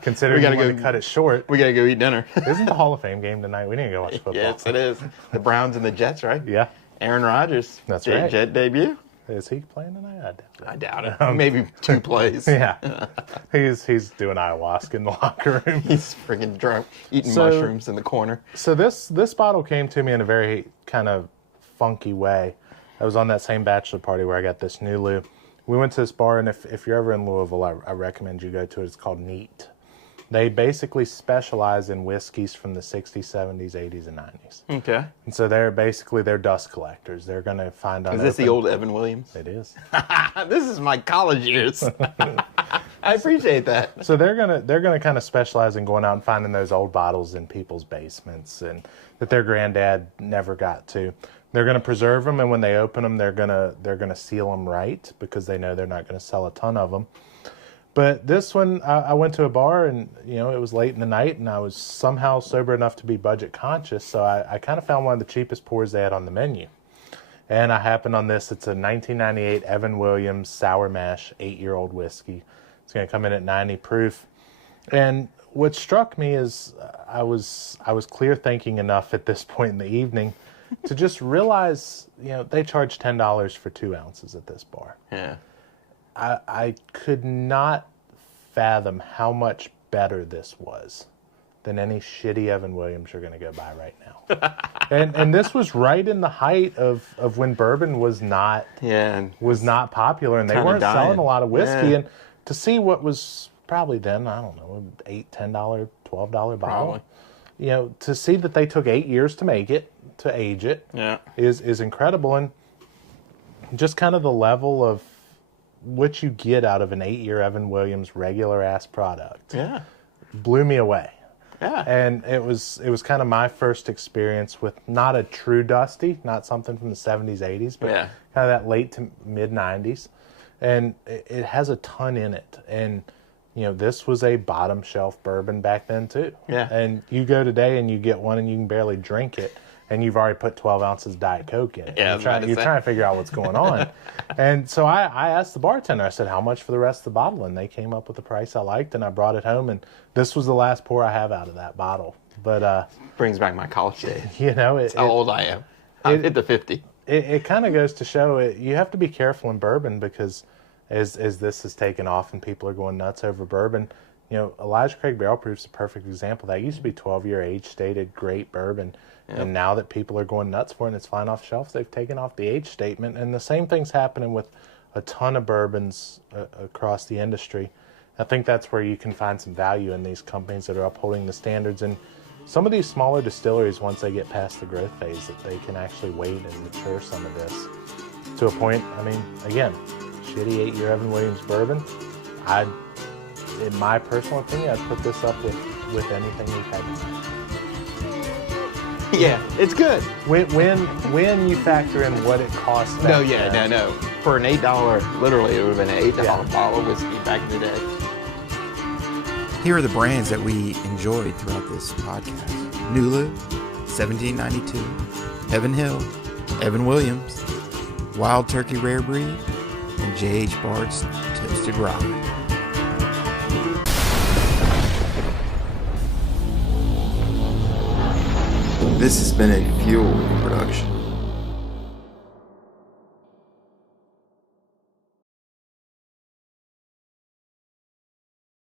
Considering we want to cut it short. We got to go eat dinner. Isn't the Hall of Fame game tonight? We need to go watch football. Yes, it is. The Browns and the Jets, right? Yeah. Aaron Rodgers. That's right. Jet debut. Is he playing tonight? I doubt it. Maybe 2 plays. Yeah. He's doing ayahuasca in the locker room. He's freaking drunk, eating mushrooms in the corner. So this bottle came to me in a very kind of funky way. I was on that same bachelor party where I got this new Lou. We went to this bar, and if you're ever in Louisville, I recommend you go to it. It's called Neat. They basically specialize in whiskeys from the 60s, 70s, 80s, and 90s. Okay. And so they're dust collectors. They're going to find Is this the old Evan Williams? It is. This is my college years. I appreciate that. So they're gonna kind of specialize in going out and finding those old bottles in people's basements and that their granddad never got to. They're going to preserve them, and when they open them, they're gonna seal them right because they know they're not going to sell a ton of them. But this one, I went to a bar, and it was late in the night, and I was somehow sober enough to be budget conscious, so I kind of found one of the cheapest pours they had on the menu. And I happened on this. It's a 1998 Evan Williams Sour Mash 8-year-old whiskey. It's going to come in at 90 proof. And what struck me is I was clear thinking enough at this point in the evening to just realize, they charge $10 for 2 ounces at this bar. Yeah. I could not fathom how much better this was than any shitty Evan Williams you're going to go buy right now. and this was right in the height of when bourbon was not popular, and they weren't selling a lot of whiskey. Yeah. And to see what was probably then, I don't know, $8, $10, $12 bottle. Probably. To see that they took 8 years to make it, to age it, is incredible. And just kind of the level of what you get out of an 8-year Evan Williams regular ass product blew me away. Yeah. And it was kind of my first experience with not a true Dusty, not something from the 70s, 80s, but kind of that late to mid 90s. And it has a ton in it. And this was a bottom shelf bourbon back then too. Yeah. And you go today and you get one and you can barely drink it, and you've already put 12 ounces of Diet Coke in it. Yeah, you're trying to figure out what's going on. And so I asked the bartender, I said, how much for the rest of the bottle? And they came up with the price I liked, and I brought it home, and this was the last pour I have out of that bottle. But brings back my college days. That's how old I am. I've hit the 50. It kind of goes to show you have to be careful in bourbon, because as this has taken off and people are going nuts over bourbon, Elijah Craig Barrel Proof is a perfect example. That used to be 12-year age-stated great bourbon. Yep. And now that people are going nuts for it and it's flying off shelves, they've taken off the age statement. And the same thing's happening with a ton of bourbons across the industry. I think that's where you can find some value in these companies that are upholding the standards. And some of these smaller distilleries, once they get past the growth phase, that they can actually wait and mature some of this to a point. I mean, again, shitty 8-year Evan Williams bourbon, in my personal opinion, I'd put this up with anything we've had tonight. Yeah, it's good. When you factor in what it costs. No. For an $8, literally, it would have been an $8 bottle of whiskey back in the day. Here are the brands that we enjoyed throughout this podcast: Nulu, 1792, Heaven Hill, Evan Williams, Wild Turkey Rare Breed, and J.H. Bard's Toasted Rye. This has been a Fuel production.